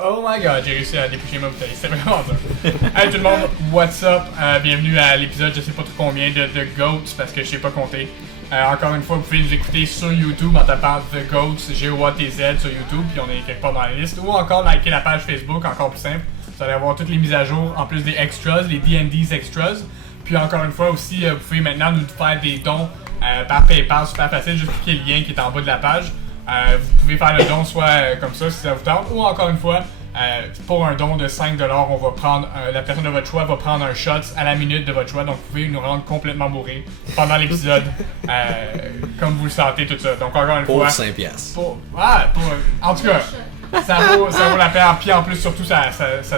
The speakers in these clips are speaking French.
Oh my god, j'ai réussi à dépoucher ma bouteille, c'est vraiment dur. Hey tout le monde, what's up? Bienvenue à l'épisode, je sais pas trop combien de The Goats parce que je sais pas compter. Encore une fois, vous pouvez nous écouter sur YouTube en tapant The Goats, G-O-A-T-Z sur YouTube, puis on est quelque part dans la liste. Ou encore liker la page Facebook, encore plus simple. Vous allez avoir toutes les mises à jour, en plus des extras, les D&D's extras. Puis encore une fois aussi, vous pouvez maintenant nous faire des dons par PayPal, super facile, juste cliquer le lien qui est en bas de la page. Vous pouvez faire le don soit comme ça si ça vous tente, ou encore une fois, pour un don de 5$, on va prendre la personne de votre choix va prendre un shot à la minute de votre choix, donc vous pouvez nous rendre complètement bourrés pendant l'épisode, comme vous le sentez, tout ça. Donc encore une fois... Pour 5$. En tout cas, ça vaut la peine, puis en plus surtout ça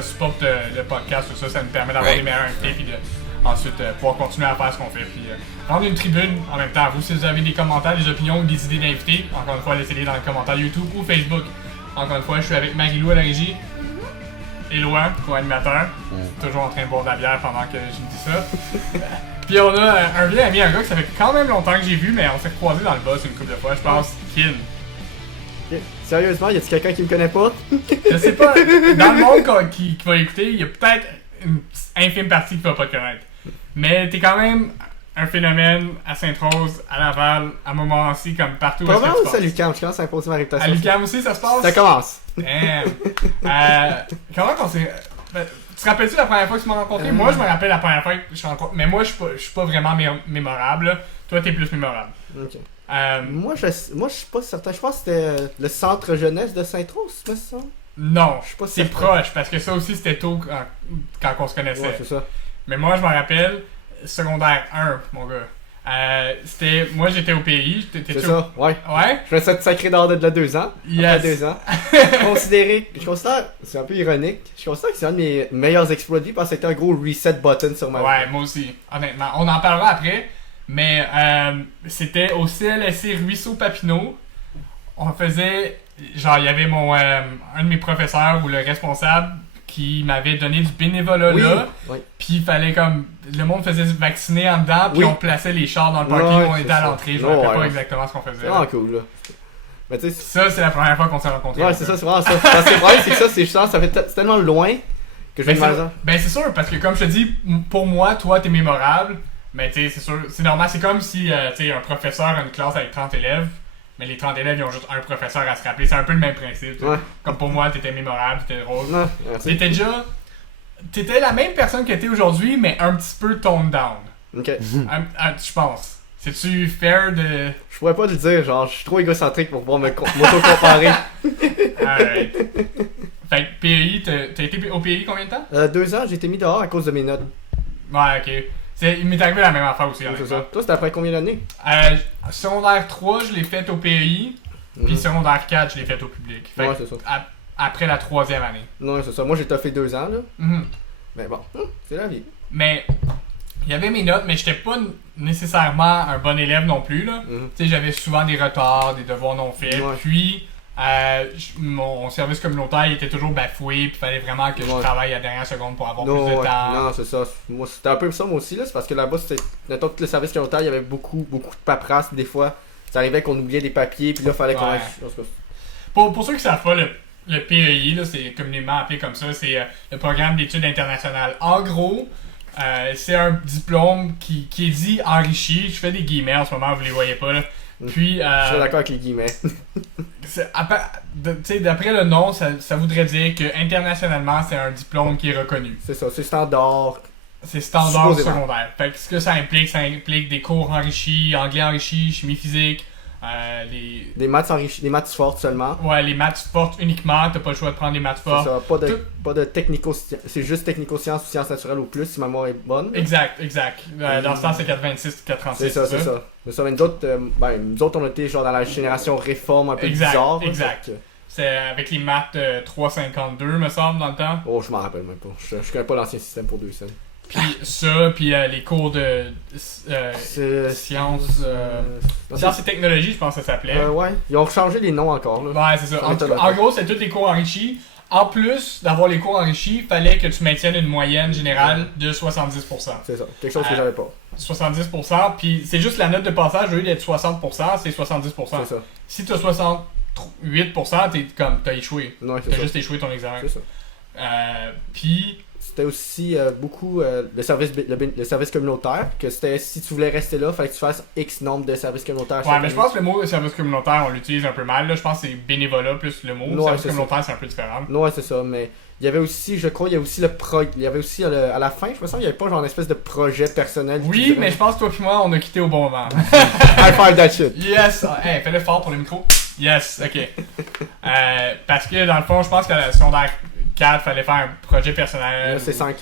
supporte le podcast, tout ça, ça nous permet d'avoir des meilleurs invités, puis ensuite pouvoir continuer à faire ce qu'on fait, puis rendre une tribune en même temps à vous. Si vous avez des commentaires, des opinions ou des idées d'invités, encore une fois, laissez-les dans les commentaires YouTube ou Facebook. Encore une fois, je suis avec Marie-Lou à la régie, Éloi, co-animateur, toujours en train de boire de la bière pendant que je me dis ça. Puis on a un vieil ami, un gars que ça fait quand même longtemps que j'ai vu, mais on s'est croisés dans le boss une couple de fois, je pense, Kin. Okay. Sérieusement, y a-t-il quelqu'un qui me connaît pas? Je sais pas, dans le monde qui va écouter, il y a peut-être une infime partie qui va pas te connaître. Mais t'es quand même un phénomène à Sainte-Rose, à Laval, à Montmorency, comme partout. Pas vraiment aussi à l'UQAM, je commence à imposer ma réputation. À l'UQAM aussi, ça se passe? Ça commence. Comment qu'on s'est... tu te rappelles-tu la première fois que tu m'as rencontré? Moi, je me rappelle la première fois que je rencontre, mais moi, je suis pas vraiment mémorable. Là. Toi, t'es plus mémorable. Ok. Moi, je suis pas certain. Je pense que c'était le centre jeunesse de Sainte-Rose, c'est ça? Non, je suis pas c'est certain. proche, parce que ça aussi, c'était tôt quand on se connaissait. Ouais, c'est ça. Mais moi, je me rappelle, secondaire 1, mon gars. Moi, j'étais au pays. C'est ça, ouais. Ouais? Je me suis sacré dehors de 2 ans. Yes. Après 2 ans. Je considère, c'est un peu ironique, je considère que c'est un de mes meilleurs exploits de vie parce que c'était un gros reset button sur ma vie. Ouais, moi aussi, honnêtement. On en parlera après, mais c'était au CLSC Ruisseau Papineau. On faisait, genre, il y avait un de mes professeurs ou le responsable qui m'avait donné du bénévolat là, puis il fallait comme, le monde faisait se vacciner en dedans, puis on plaçait les chars dans le parking, on était à l'entrée, je me rappelle pas exactement ce qu'on faisait. C'est vraiment cool là. Mais tu sais, ça c'est la première fois qu'on s'est rencontrés. Ouais, c'est ça, c'est vraiment ça. Parce que le problème c'est que ça, ça fait tellement loin que je vais Ben c'est sûr, parce que comme je te dis, pour moi, toi t'es mémorable, mais tu sais, c'est sûr, c'est normal, c'est comme si, tu sais, un professeur a une classe avec 30 élèves, mais les 30 élèves, ils ont juste un professeur à se rappeler. C'est un peu le même principe. Ouais. Comme pour moi, t'étais mémorable, t'étais drôle. T'étais la même personne que t'es aujourd'hui, mais un petit peu toned down. Ok. Je pense. C'est-tu fair de... Je pourrais pas le dire, genre, je suis trop égocentrique pour pouvoir m'auto-comparer. Alright. Fait que PEI, t'as été au PEI combien de temps? 2 ans, j'ai été mis dehors à cause de mes notes. Ouais, ok. Il m'est arrivé la même affaire aussi. C'est ça. Toi, c'était après combien d'années? Secondaire 3, je l'ai fait au PEI. Puis secondaire 4, je l'ai fait au public. Fait c'est ça. Après la 3e année. Non, c'est ça. Moi, j'ai fait 2 ans, là. Mais bon, c'est la vie. Mais il y avait mes notes, mais j'étais pas nécessairement un bon élève non plus, là. Tu sais, j'avais souvent des retards, des devoirs non faits. Puis, mon service communautaire il était toujours bafoué, puis il fallait vraiment que je travaille à la dernière seconde pour avoir plus de temps. Non, c'est ça. Moi, c'était un peu ça, moi aussi, là. C'est parce que là-bas, c'était. Mettons, tout le service communautaire, il y avait beaucoup de paperasse, des fois. Ça arrivait qu'on oubliait des papiers, puis là, il fallait qu'on aille. Pour ceux qui savent pas, le PEI, là, c'est communément appelé comme ça, c'est le programme d'études internationales. En gros, c'est un diplôme qui est dit enrichi. Je fais des guillemets en ce moment, vous les voyez pas là. Puis, je suis d'accord avec les guillemets. D'après le nom, ça voudrait dire que internationalement, c'est un diplôme qui est reconnu. C'est ça, c'est standard. C'est standard secondaire. Fait que ce que ça implique des cours enrichis, anglais enrichi, chimie physique, des maths enrichis, des maths fortes seulement. Ouais, les maths fortes uniquement, t'as pas le choix de prendre des maths fortes. C'est ça, pas de technico-sciences, c'est juste technico-sciences ou sciences naturelles au plus, si ma mémoire est bonne. Exact. Dans ce temps, c'est 426, 436. C'est ça. Mais ça, nous autres, on était genre dans la génération réforme un peu bizarre. Exact. C'est avec les maths 352, me semble, dans le temps. Oh, je m'en rappelle même pas. Je connais pas l'ancien système pour 2 cents. Puis les cours de sciences et technologie, je pense que ça s'appelait. Ouais, ils ont changé les noms encore. Là. Ouais, c'est ça. En gros, c'est tous les cours enrichis. En plus d'avoir les cours enrichis, il fallait que tu maintiennes une moyenne générale de 70%. C'est ça, quelque chose que j'avais pas. 70%, puis c'est juste la note de passage, au lieu d'être 60%, c'est 70%. C'est ça. Si tu as 63%, 8%, t'as échoué. Ouais, c'est T'as ça. juste échoué ton examen. C'est ça. Puis, C'était aussi beaucoup le service communautaire, que c'était si tu voulais rester là, fallait que tu fasses X nombre de services communautaires. ouais, chaque mais je année. pense que le mot service communautaire, on l'utilise un peu mal. Là. Je pense que c'est bénévolat plus le mot. Ouais, Service c'est communautaire, c'est un peu différent. Ouais, c'est ça, mais il y avait aussi, je crois, il y a aussi il y avait aussi à la fin, je me sens, il y avait pas genre une espèce de projet personnel. Oui, mais je pense que toi et moi, on a quitté au bon moment. I find that shit. Yes! Hey, fais-le fort pour le micro. Yes, ok. Parce que dans le fond, je pense qu'à la secondaire 4, fallait faire un projet personnel. C'est 5.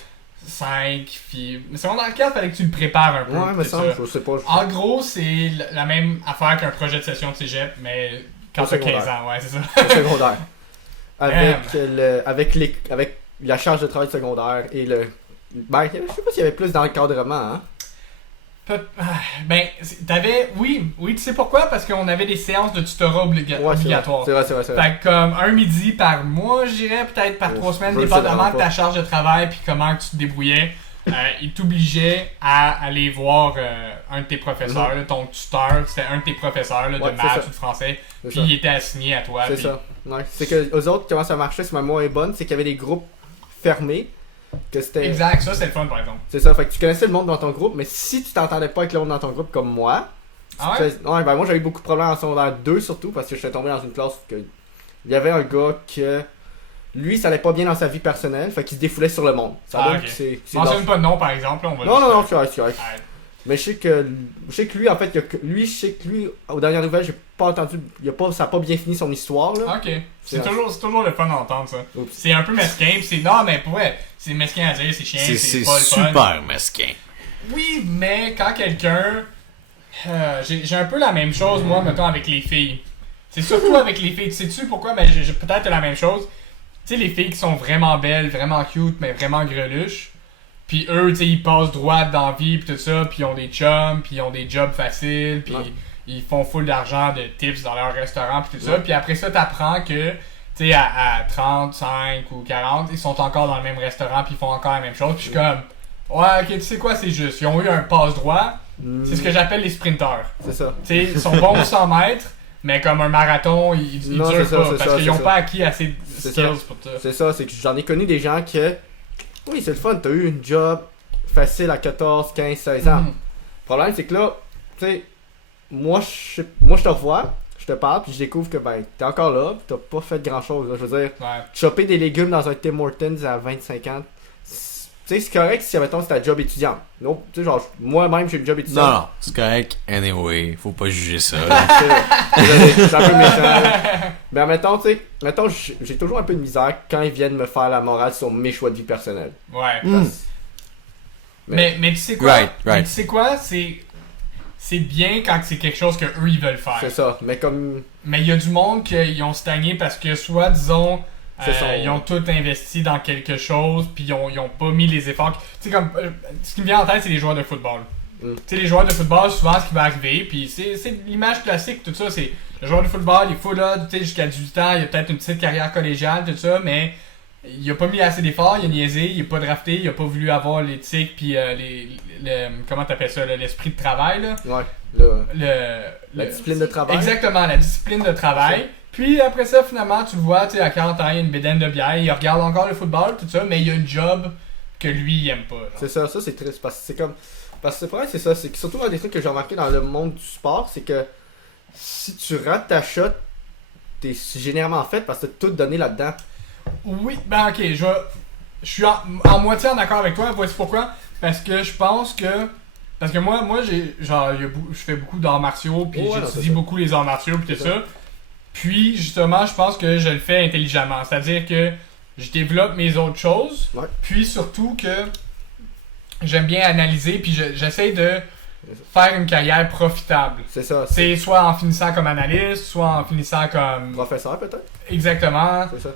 5, puis. Mais secondaire 4, fallait que tu le prépares un peu. Ouais, mais c'est ça, je sais pas. En gros, c'est la même affaire qu'un projet de session de cégep, mais quand Au t'as secondaire. 15 ans, ouais, c'est ça. Au secondaire. Avec la charge de travail secondaire et le. Ben, je sais pas s'il y avait plus d'encadrement, hein. Ben, t'avais. Oui, tu sais pourquoi? Parce qu'on avait des séances de tutorat Ouais, obligatoires. c'est vrai. Fait que comme un midi par mois, je dirais, peut-être par 3 semaines, je le sais dépendamment vraiment de ta pas. charge de travail puis comment que tu te débrouillais. Il t'obligeait à aller voir un de tes professeurs, là, ton tuteur, c'était un de tes professeurs là, de Ouais, c'est maths ça. ou de français, C'est puis ça. il était assigné à toi. C'est puis- ça. Ouais. C'est que eux autres, comment ça marchait, si ma mémoire est bonne, c'est qu'il y avait des groupes fermés. Que c'était. Exact, ça c'est le fun par exemple. C'est ça, fait que tu connaissais le monde dans ton groupe, mais si tu t'entendais pas avec le monde dans ton groupe comme moi. Ah ouais? Ouais, ben moi j'avais eu beaucoup de problèmes en secondaire 2 surtout parce que j'étais tombé dans une classe que. Il y avait un gars que. Lui, ça allait pas bien dans sa vie personnelle, fait qu'il se défoulait sur le monde. Ça Ah, donne ok. que c'est. Mentionne pas de nom par exemple, là, on va Non, juste- non, c'est correct, c'est correct. Arrête. Mais je sais que lui, en fait, je sais que lui, aux dernières nouvelles, j'ai pas entendu. Ça a pas bien fini son histoire, là. Ok. C'est C'est toujours le fun d'entendre ça. Oups. C'est un peu mesquin, pis c'est. Non, mais pour vrai, c'est mesquin à dire, c'est chiant, c'est pas le fun. super mesquin. Oui, mais quand quelqu'un. J'ai un peu la même chose, moi, mettons, avec les filles. C'est surtout avec les filles. Sais-tu pourquoi? Ben, j'ai peut-être la même chose. Tu sais, les filles qui sont vraiment belles, vraiment cute, mais vraiment greluches. Puis eux, tu sais, ils passent droit dans la vie, puis tout ça, puis ils ont des chums, puis ils ont des jobs faciles, puis Ouais. ils font full d'argent de tips dans leur restaurant, puis tout ça. Ouais. Puis après ça, t'apprends que, tu sais, à 35 ou 40, ils sont encore dans le même restaurant, puis ils font encore la même chose. Puis je suis comme, ouais, ok, tu sais quoi, c'est juste. Ils ont eu un passe-droit. C'est ce que j'appelle les sprinteurs. C'est ça. Tu sais, ils sont bons au 100 mètres, mais comme un marathon, ils Non, durent c'est ça, pas, c'est parce ça, qu'ils c'est n'ont ça. pas acquis assez de C'est skills ça. pour ça. C'est ça, c'est que j'en ai connu des gens que. Oui, c'est le fun, t'as eu une job facile à 14, 15, 16 ans. Mhm. Le problème, c'est que là, tu sais, moi, je te revois, je te parle, puis je découvre que, ben, t'es encore là, pis t'as pas fait grand chose. Je veux dire, Ouais. choper des légumes dans un Tim Hortons à 25 ans, tu sais, c'est correct si, mettons, c'est ta job étudiant. Non, tu sais, genre, moi-même, j'ai une job étudiant. Non, c'est correct. Anyway, faut pas juger ça. C'est un peu méchant. là. Mais mettons, tu sais, mettons, j'ai toujours un peu de misère quand ils viennent me faire la morale sur mes choix de vie personnels. Ouais. Hmm. Mais tu sais quoi? Right. Mais tu sais quoi? C'est bien quand c'est quelque chose que eux ils veulent faire. C'est ça, mais comme. Mais il y a du monde qui ont stagné parce que soit, disons, C'est ça. ils ont tout investi dans quelque chose, puis ils ont pas mis les efforts. Tu sais, comme. Ce qui me vient en tête, c'est les joueurs de football. Mm. Tu sais, les joueurs de football, souvent, ce qui va arriver, puis c'est l'image classique, tout ça, c'est le joueur de football, il faut là, tu sais, jusqu'à 18 ans, il a peut-être une petite carrière collégiale, tout ça, mais il a pas mis assez d'efforts, il a niaisé, il est pas drafté, il a pas voulu avoir l'éthique, puis comment t'appelles ça, l'esprit de travail, là. Ouais, la Le- discipline de travail. Exactement, la discipline de travail. Puis après ça, finalement, tu le vois, tu sais, à 40 ans, il y a une bédaine de bière, il regarde encore le football, tout ça, mais il y a une job que lui, il aime pas. genre. C'est ça c'est triste parce que c'est comme. Parce que c'est vrai, c'est ça. C'est que surtout un des trucs que j'ai remarqué dans le monde du sport, c'est que si tu rates ta shot, t'es généralement fait parce que t'as tout donné là-dedans. Oui, ben ok, je suis en moitié en accord avec toi, voici pourquoi. Parce que je pense que. Parce que moi j'ai. Genre, je fais beaucoup d'arts martiaux, puis Oh, ouais, non, c'est j'étudie ça. beaucoup les arts martiaux, puis tout C'est ça. Puis, justement, je pense que je le fais intelligemment. C'est-à-dire que je développe mes autres choses, Ouais. puis surtout que j'aime bien analyser, puis j'essaie de faire une carrière profitable. C'est ça. C'est soit en finissant comme analyste, soit en finissant comme. Professeur peut-être. Exactement. C'est ça.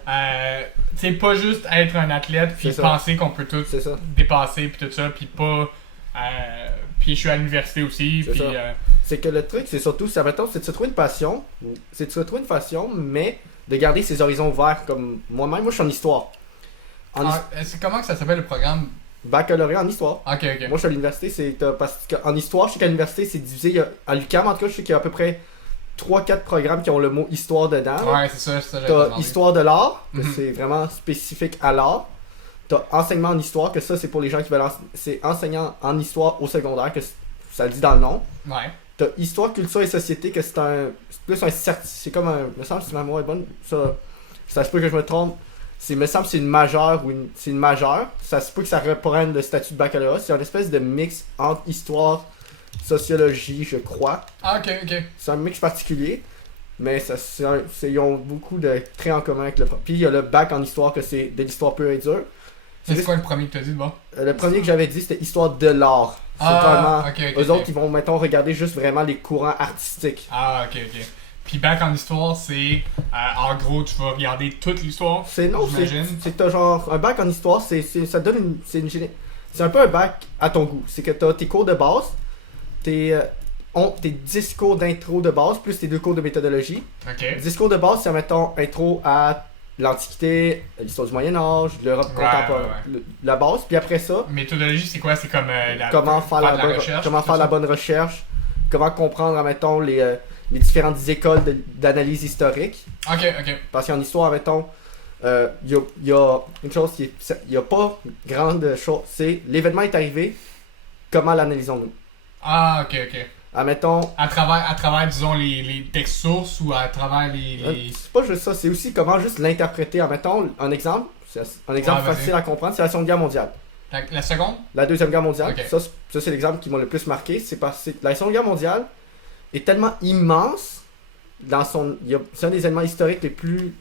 Tu sais, pas juste être un athlète, puis C'est ça. penser qu'on peut tout C'est ça. dépasser, puis tout ça, puis pas. Puis je suis à l'université aussi, C'est puis. ça. C'est que le truc, c'est surtout, ça mettons, c'est de se trouver une passion. C'est de se trouver une passion, mais de garder ses horizons ouverts comme moi-même. Moi, je suis en histoire. C'est comment que ça s'appelle le programme? Baccalauréat en histoire. Ok, ok. Moi, je suis à l'université, parce qu'en histoire, je sais qu'à l'université, c'est divisé. À l'UQAM, en tout cas, je sais qu'il y a à peu près 3-4 programmes qui ont le mot histoire dedans. Ouais, c'est ça, j'avais T'as demandé. histoire de l'art, que Mhm. c'est vraiment spécifique à l'art. T'as enseignement en histoire, que ça c'est pour les gens qui veulent c'est enseignant en histoire au secondaire, que ça le dit dans le nom. Ouais. T'as histoire, culture et société, que c'est plus un c'est comme un, me semble si ma mémoire est bonne, ça se peut que je me trompe. Me semble que c'est une majeure c'est une majeure. Ça se peut que ça reprenne le statut de baccalauréat. C'est une espèce de mix entre histoire, sociologie, je crois. Ah, ok. C'est un mix particulier, mais ils ont beaucoup de traits en commun avec le. Puis il y a le bac en histoire, que c'est de l'histoire pure et dure. C'est quoi le premier que t'as dit de bon? Le premier que j'avais dit, c'était histoire de l'art. C'est Ah, vraiment. ok. Eux autres, ils vont, mettons, regarder juste vraiment les courants artistiques. Ah, ok. Puis bac en histoire, c'est en gros, tu vas regarder toute l'histoire. Non, j'imagine. c'est t'as genre un bac en histoire, ça donne c'est un peu un bac à ton goût. C'est que t'as tes cours de base, tes 10 cours d'intro de base, plus tes 2 cours de méthodologie. Ok. 10 cours de base, c'est mettons intro à l'Antiquité, l'histoire du Moyen-Âge, l'Europe contemporaine, la base. Puis après ça, Méthodologie, c'est quoi? C'est comme comment faire la bonne recherche, comment comprendre, admettons, les différentes écoles d'analyse historique. Ok. Parce qu'en histoire, admettons, il y a une chose qui est. Il n'y a pas grande chose. C'est l'événement est arrivé, comment l'analysons-nous? Ah, ok. Admettons. À travers, disons, les textes sources ou à travers les... C'est pas juste ça, c'est aussi comment juste l'interpréter. Admettons, un exemple facile à comprendre, c'est la Seconde Guerre mondiale. La seconde? La Deuxième Guerre mondiale, Ok. ça c'est l'exemple qui m'a le plus marqué. C'est parce que la Seconde Guerre mondiale est tellement immense c'est un des événements historiques les plus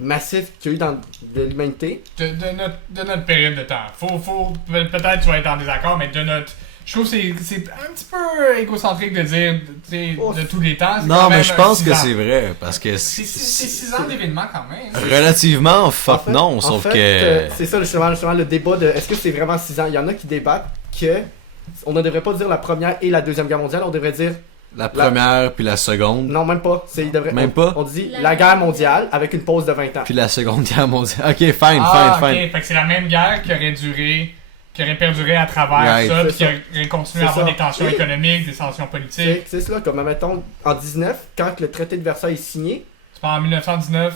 massifs qu'il y a eu de l'humanité. De notre période de temps. Peut-être tu vas être en désaccord, mais de notre... Je trouve que c'est un petit peu égocentrique de dire de tous les temps. C'est Non, quand mais même je pense 6 que ans. c'est vrai, parce que C'est 6 ans d'événements quand même. relativement fuck En fait- non, en sauf fait, que... c'est ça justement le débat de est-ce que c'est vraiment 6 ans. Il y en a qui débattent que on ne devrait pas dire la première et la deuxième guerre mondiale, on devrait dire La première puis la seconde, non, même pas. Même pas? On dit la guerre mondiale avec une pause de 20 ans. puis la seconde guerre mondiale. Ok, fine. Ok, fait que c'est la même guerre qui aurait perduré à travers Right. ça, puis C'est qui ça. aurait continué à C'est avoir ça. des tensions Et- économiques, des tensions politiques. C'est cela, comme mettons en 19, quand le traité de Versailles est signé, C'est pas en 1919,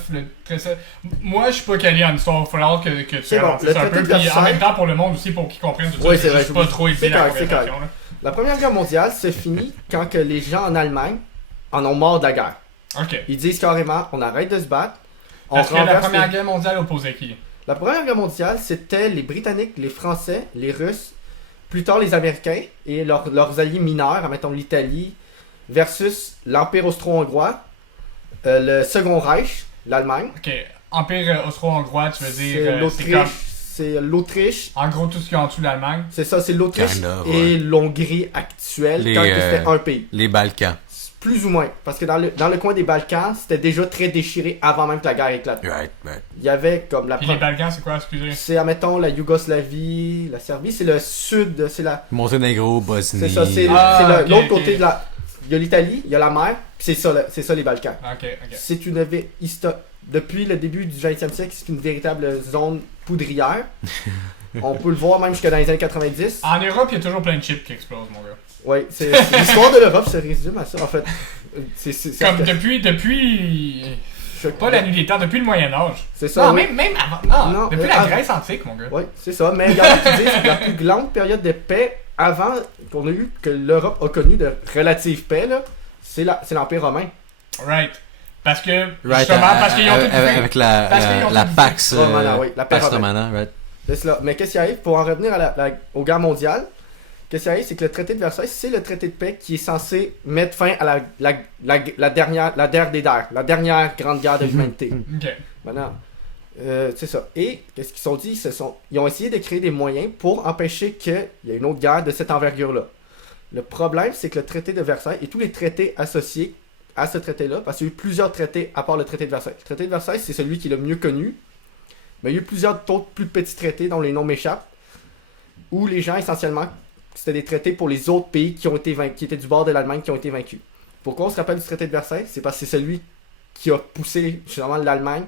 moi je suis pas calé en histoire, il va falloir que tu C'est bon, ralentisses le un traité peu, de puis en Versailles- même temps pour le monde aussi, pour qu'ils comprennent tout ça, Oui, c'est vrai, je suis pas c'est- trop élevé c'est la correct, c'est conversation. là. la première guerre mondiale se finit quand que les gens en Allemagne en ont marre de la guerre. Ok. Ils disent carrément, on arrête de se battre. On Parce que la renverse première les- guerre mondiale opposait qui? La première guerre mondiale, c'était les Britanniques, les Français, les Russes, plus tard les Américains et leurs alliés mineurs, mettons l'Italie, versus l'Empire austro-hongrois, le Second Reich, l'Allemagne. Ok, Empire austro-hongrois, tu veux C'est dire, c'est l'Autriche, comme, c'est l'Autriche, en gros tout ce qui est en dessous de l'Allemagne. c'est ça, c'est l'Autriche Kind of, et l'Hongrie actuelle, Les, quand c'était un pays. Les Balkans. Plus ou moins, parce que dans le coin des Balkans, c'était déjà très déchiré avant même que la guerre éclate. Right. Il y avait comme la Puis les Balkans, c'est quoi, excusez? c'est, admettons, la Yougoslavie, la Serbie, c'est le sud, c'est la... Monténégro, Bosnie. C'est ça, c'est Ah, l'autre ok, côté ok. de la... Il y a l'Italie, il y a la mer, puis c'est ça les Balkans. Ok. C'est une depuis le début du 20e siècle, c'est une véritable zone poudrière. On peut le voir même jusque dans les années 90. En Europe, il y a toujours plein de chips qui explosent, mon gars. Ouais, c'est l'histoire de l'Europe se résume à ça en fait. C'est Comme depuis... Pas la nuit des temps, depuis le Moyen-Âge. C'est ça. Non, oui. même avant. Non, Non, depuis la avant. Grèce antique, mon gars. Oui, c'est ça. Mais il y en a qui disent que la plus grande période de paix avant qu'on a eu, que l'Europe a connu de relative paix, là, c'est l'Empire romain. Right. Parce que, Right, justement, parce qu'ils ont tout fait. avec la, Parce qu'ils ont la tout dit. Pax Romana, oui, la paix Pax romaine. Romana, right. C'est cela. Mais qu'est-ce qui arrive pour en revenir à aux guerres mondiales? Qu'est-ce qui arrive, c'est que le traité de Versailles, c'est le traité de paix qui est censé mettre fin à la dernière des guerres, la dernière grande guerre de l'humanité. Ok. Maintenant, c'est ça. Et qu'est-ce qu'ils sont dit? Ils ont essayé de créer des moyens pour empêcher qu'il y ait une autre guerre de cette envergure-là. Le problème, c'est que le traité de Versailles et tous les traités associés à ce traité-là, parce qu'il y a eu plusieurs traités à part le traité de Versailles. Le traité de Versailles, c'est celui qui est le mieux connu, mais il y a eu plusieurs autres plus petits traités dont les noms m'échappent, où les gens, essentiellement, c'était des traités pour les autres pays qui étaient du bord de l'Allemagne, qui ont été vaincus. Pourquoi on se rappelle du traité de Versailles? C'est parce que c'est celui qui a poussé justement l'Allemagne.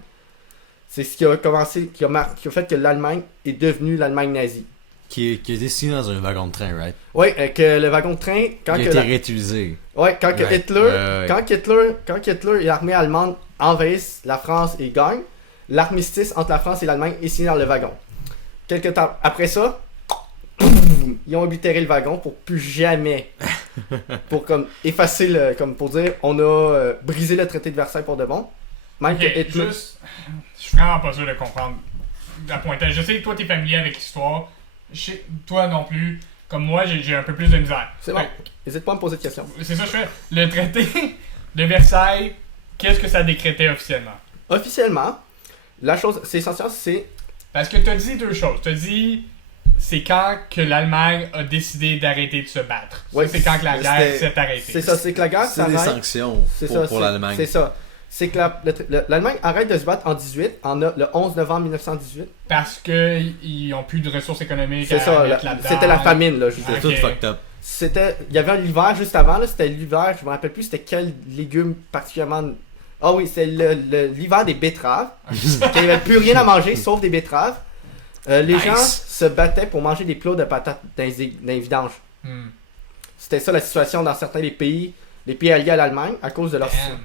C'est ce qui a commencé, qui a fait que l'Allemagne est devenue l'Allemagne nazie. Qui a été signé dans un wagon de train, right? Oui, que le wagon de train, quand Il a que été la- réutilisé. Ouais, quand que Ouais. Hitler, Ouais. quand Hitler et l'armée allemande envahissent la France et gagnent, l'armistice entre la France et l'Allemagne est signé dans le wagon. Quelques temps après ça, ils ont oblitéré le wagon pour plus jamais, pour comme effacer le, comme pour dire, on a brisé le traité de Versailles pour de bon. Même Ok, que Hitler, juste. Je suis vraiment pas sûr de comprendre la pointage. Je sais que toi, t'es familier avec l'histoire. Toi non plus. Comme moi, j'ai un peu plus de misère. c'est bon. N'hésite pas à me poser de questions. C'est ça que je fais. Le traité de Versailles, qu'est-ce que ça décrétait officiellement? Officiellement, la chose, c'est essentiel, c'est Parce que t'as dit deux choses. T'as dit, c'est quand que l'Allemagne a décidé d'arrêter de se battre. Ça, Ouais, c'est quand que la guerre c'était- s'est arrêtée. c'est ça, c'est que la guerre C'est des s'arrête. sanctions C'est pour, ça, pour c'est- l'Allemagne. C'est ça. C'est que l'Allemagne arrête de se battre en 18, le 11 novembre 1918. Parce que ils ont plus de ressources économiques C'est à ça, mettre là-dedans. c'était la famine, là, je veux dire. C'est Ok. tout fucked up. Il y avait l'hiver juste avant, là, c'était l'hiver, je me rappelle plus c'était quel légume particulièrement. Ah oui, c'est l'hiver des betteraves. Qu'il n'y avait plus rien à manger sauf des betteraves. Les Nice. gens se battaient pour manger des plats de patates dans les vidanges. Hmm. C'était ça la situation dans certains des pays alliés à l'Allemagne à cause de leur. Damn.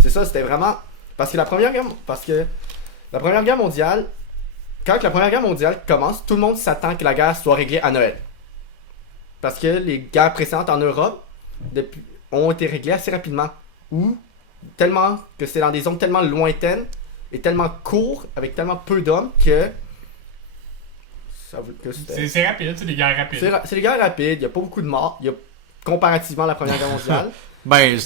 C'est ça, c'était vraiment. Parce que la Première Guerre mondiale, quand la Première Guerre mondiale commence, tout le monde s'attend que la guerre soit réglée à Noël. Parce que les guerres précédentes en Europe ont été réglées assez rapidement. Ou tellement que c'est dans des zones tellement lointaines et tellement courtes, avec tellement peu d'hommes que. C'est rapide, c'est des guerres rapides. C'est des guerres rapides, il n'y a pas beaucoup de morts. Il y a comparativement à la Première Guerre mondiale. Ben,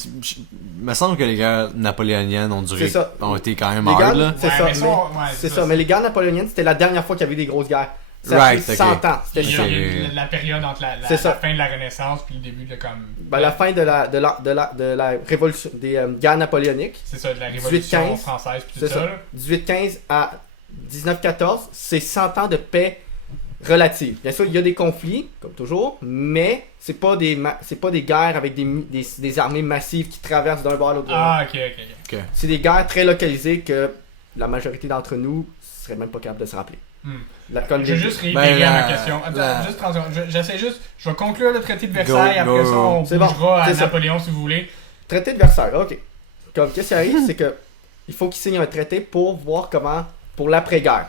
me semble que les guerres napoléoniennes ont duré, C'est ça. ont été quand même Les hard, guerres- là. c'est Ouais, ça, mais ça, mais- ouais, C'est ça, mais les guerres napoléoniennes, c'était la dernière fois qu'il y avait eu des grosses guerres. Ça a Right, pris ok. 100 ans. C'était Il y 100. a eu la période entre C'est ça. la fin de la Renaissance puis le début de comme. Ben, la fin de la révolution des guerres napoléoniques, C'est ça, de la Révolution 18-15. française puis tout c'est ça. ça. là. 1815 à 1914, c'est 100 ans de paix relative. Bien sûr, il y a des conflits, comme toujours, mais c'est pas des guerres avec des armées massives qui traversent d'un bord à l'autre. Ah, ok. C'est des guerres très localisées que la majorité d'entre nous serait même pas capable de se rappeler. Hmm. Comme Je vais les- juste réitérer Ben, ma question. Attends, juste 30 secondes. J'essaie juste. Je vais conclure le traité de Versailles. Go, Après go. ça, on C'est bon, bougera à c'est ça. Napoléon si vous voulez. Traité de Versailles, ok. Comme qu'est-ce qui arrive, c'est que il faut qu'ils signent un traité pour voir comment, pour l'après-guerre,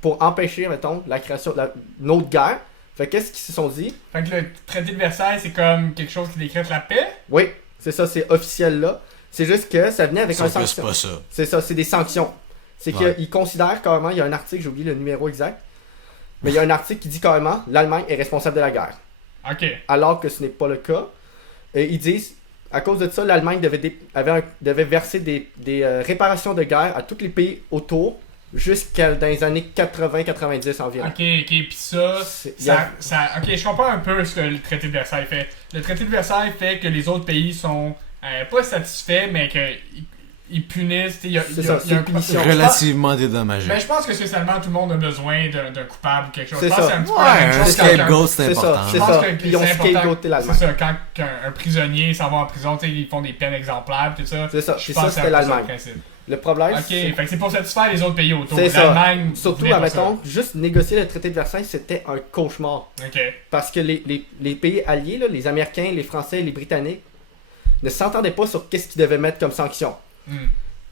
pour empêcher, mettons, la création d'une autre guerre. Fait qu'est-ce qu'ils se sont dit? Fait que le traité de Versailles, c'est comme quelque chose qui décrète la paix. Oui, c'est ça, c'est officiel là. C'est juste que ça venait avec un Sauf que c'est sanction. pas ça. C'est ça, c'est des sanctions. C'est Ouais. qu'ils considèrent carrément, il y a un article, j'ai oublié le numéro exact, mais il y a un article qui dit carrément l'Allemagne est responsable de la guerre. Ok. Alors que ce n'est pas le cas. Et ils disent, à cause de ça, l'Allemagne devait verser des réparations de guerre à tous les pays autour jusqu'à dans les années 80-90 environ. Ok, puis ça. Il y a- Ok, je comprends un peu ce que le traité de Versailles fait. Le traité de Versailles fait que les autres pays sont pas satisfaits, mais qu'ils punissent. Il y a, C'est il y ça, a- il y c'est a une punition. Relativement dédommagé. Mais je pense que spécialement tout le monde a besoin d'un coupable ou quelque chose. C'est Je pense ça. que c'est un petit peu Ouais, la même un chose quand scapegoat, c'est C'est ça, important. c'est Je pense ça. que Puis ils ont c'est important. scapegoaté C'est l'Allemagne. ça, quand un prisonnier s'en va en prison, tu sais, ils font des peines exemplaires, tout ça. C'est ça, Je puis pense ça, que c'est c'était un peu ça le l'Allemagne. principe. Le problème, Ok, fait que c'est pour satisfaire les autres pays autour. C'est ça. L'Allemagne. surtout, voulait pas admettons, juste négocier le traité de Versailles, c'était un cauchemar. ça. Ok. Parce que les pays alliés, là, les Américains, les Français, les Britanniques, ne s'entendaient pas sur qu'est-ce qu'ils devaient mettre comme sanction. Hmm.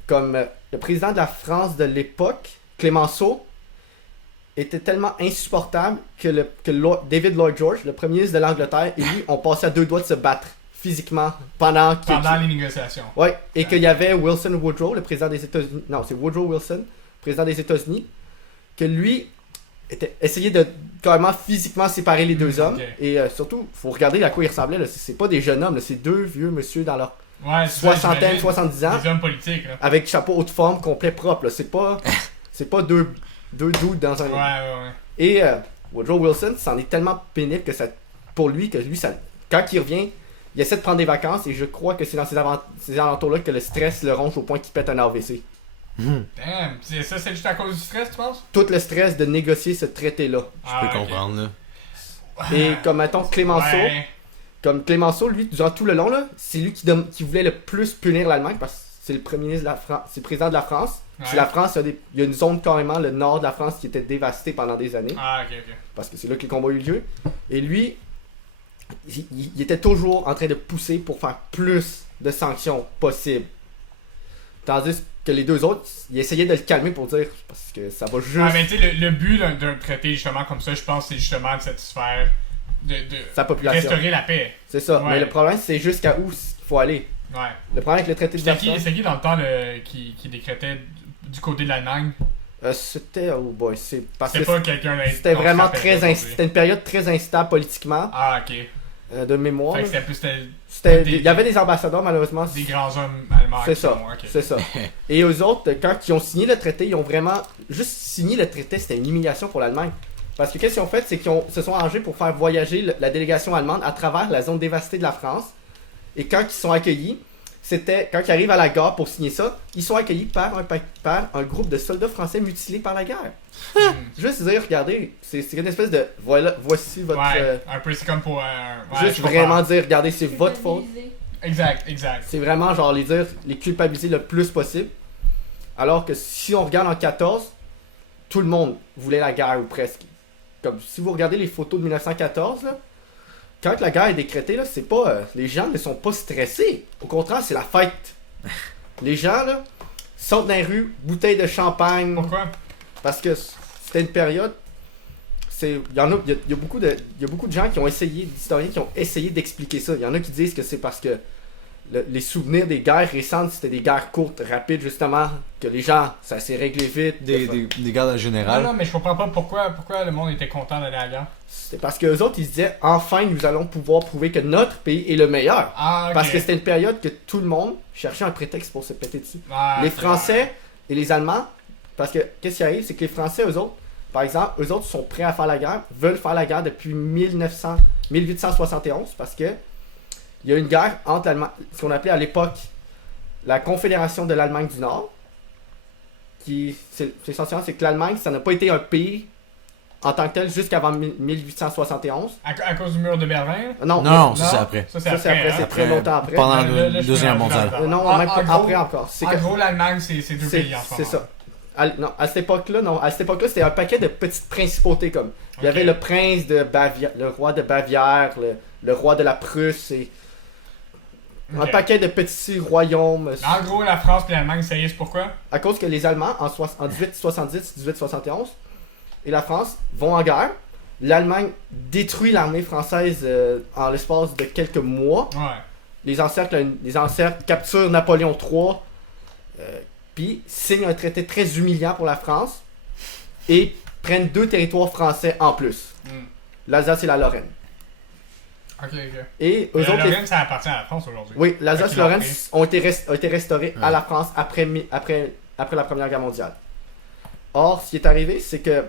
Comme le président de la France de l'époque, Clémenceau, était tellement insupportable que David Lloyd George, le premier ministre de l'Angleterre, et lui ont passé à deux doigts de se battre physiquement pendant Les négociations. Ouais, et qu'il y avait Wilson Woodrow, le président des États-Unis. Non, c'est Woodrow Wilson, président des États-Unis, que lui essayait de carrément physiquement séparer les deux hommes. ok. Et surtout, faut regarder à quoi ils ressemblaient. Là. C'est pas des jeunes hommes, là, c'est deux vieux monsieur dans leur Ouais, c'est ça, soixantaine, j'imagine. 70 ans, Des hommes politiques, là. avec chapeau haute forme, complet propre. Là. C'est pas deux dudes dans un. Ouais. Et Woodrow Wilson, c'en est tellement pénible que ça, pour lui, quand il revient, il essaie de prendre des vacances et je crois que c'est dans ces alentours-là que le stress le ronge au point qu'il pète un AVC. Damn. Ça, c'est juste à cause du stress, tu penses? Tout le stress de négocier ce traité-là. Je peux comprendre, là. Et comme mettons Clémenceau, Ouais. comme Clémenceau, lui, durant tout le long, là, c'est lui qui voulait le plus punir l'Allemagne parce que c'est le premier ministre de la France, c'est le président de la France. Ouais. Si la France, il y a une zone carrément, le nord de la France, qui était dévastée pendant des années. Ah, ok. Parce que c'est là que les combats ont eu lieu. Et lui, il était toujours en train de pousser pour faire plus de sanctions possibles. Tandis que les deux autres, ils essayaient de le calmer pour dire, parce que ça va juste... Ah, mais tu sais, le but d'un traité justement comme ça, je pense, c'est justement de satisfaire, de sa population. restaurer la paix. C'est ça. Ouais. Mais le problème, c'est jusqu'à où il faut aller. Ouais. Le problème avec le traité de Versailles... C'est qui dans le temps qui décrétait du côté de l'Allemagne? C'était... Oh boy, c'est... Parce C'était que pas quelqu'un... c'était vraiment non, c'était une période très instable politiquement, Ah, ok. de mémoire. Fait que là. c'était plus Il y avait des ambassadeurs, malheureusement. des grands hommes allemands. C'est qui ça. sont- ok. C'est ça. Et eux autres, quand ils ont signé le traité, ils ont vraiment... Juste signé le traité, c'était une humiliation pour l'Allemagne. Parce que qu'est-ce qu'ils ont fait, c'est qu'ils se sont arrangés pour faire voyager la délégation allemande à travers la zone dévastée de la France. Et quand ils sont accueillis, c'était... Quand ils arrivent à la gare pour signer ça, ils sont accueillis par un groupe de soldats français mutilés par la guerre. Juste dire, regardez, c'est une espèce de... Voici votre... Ouais, un peu, c'est comme pour... ouais, juste je comprends. vraiment dire, regardez, c'est votre faute. Exact. C'est vraiment genre les culpabiliser le plus possible. Alors que si on regarde en 14, tout le monde voulait la guerre ou presque. Comme si vous regardez les photos de 1914, là, quand la guerre est décrétée, là, c'est pas les gens ne sont pas stressés. Au contraire, c'est la fête. Les gens là sortent dans les rues, bouteilles de champagne. Pourquoi? Parce que c'était une période. Il y a beaucoup de gens qui ont essayé, d'historiens qui ont essayé d'expliquer ça. Il y en a qui disent que c'est parce que les souvenirs des guerres récentes, c'était des guerres courtes, rapides, justement, que les gens, ça s'est réglé vite. Des gardes en général. Non, mais je comprends pas pourquoi le monde était content d'aller à la guerre. C'était parce qu'eux autres, ils se disaient, enfin, nous allons pouvoir prouver que notre pays est le meilleur. Ah, ok. Parce que c'était une période que tout le monde cherchait un prétexte pour se péter dessus. Ah, Les ok, Français et les Allemands, parce que qu'est-ce qui arrive, c'est que les Français, eux autres, par exemple, eux autres sont prêts à faire la guerre, veulent faire la guerre depuis 1871, parce que il y a une guerre entre ce qu'on appelait à l'époque la Confédération de l'Allemagne du Nord, qui, c'est essentiellement, c'est que l'Allemagne, ça n'a pas été un pays en tant que tel jusqu'avant 1871. À cause du mur de Berlin? Non, ça c'est après. Ça, Ça, c'est après, c'est hein? très longtemps après. Pendant Là, la je Deuxième suis mondiale. d'accord. Non, même En pas gros- après encore. C'est En que- gros, l'Allemagne, c'est deux pays en ce moment. C'est ça. Non, à cette époque-là, c'était un paquet de petites principautés comme. Il y Ok. avait le prince de Bavière, le roi de Bavière, le roi de la Prusse, et un Ok. paquet de petits royaumes. En gros, la France et l'Allemagne, ça y est, c'est pourquoi? À cause que les Allemands, en 1870-1871, et la France vont en guerre. L'Allemagne détruit l'armée française en l'espace de quelques mois. Ouais. Les encerclent, capturent Napoléon III, puis signent un traité très humiliant pour la France, et prennent 2 territoires français en plus, l'Alsace et la Lorraine. Ok. Et eux La autres, Lorraine, ça appartient à la France aujourd'hui. oui, l'Alsace et Ok, la Lorraine ok. ont été restaurés à la France après la Première Guerre mondiale. Or, ce qui est arrivé, c'est que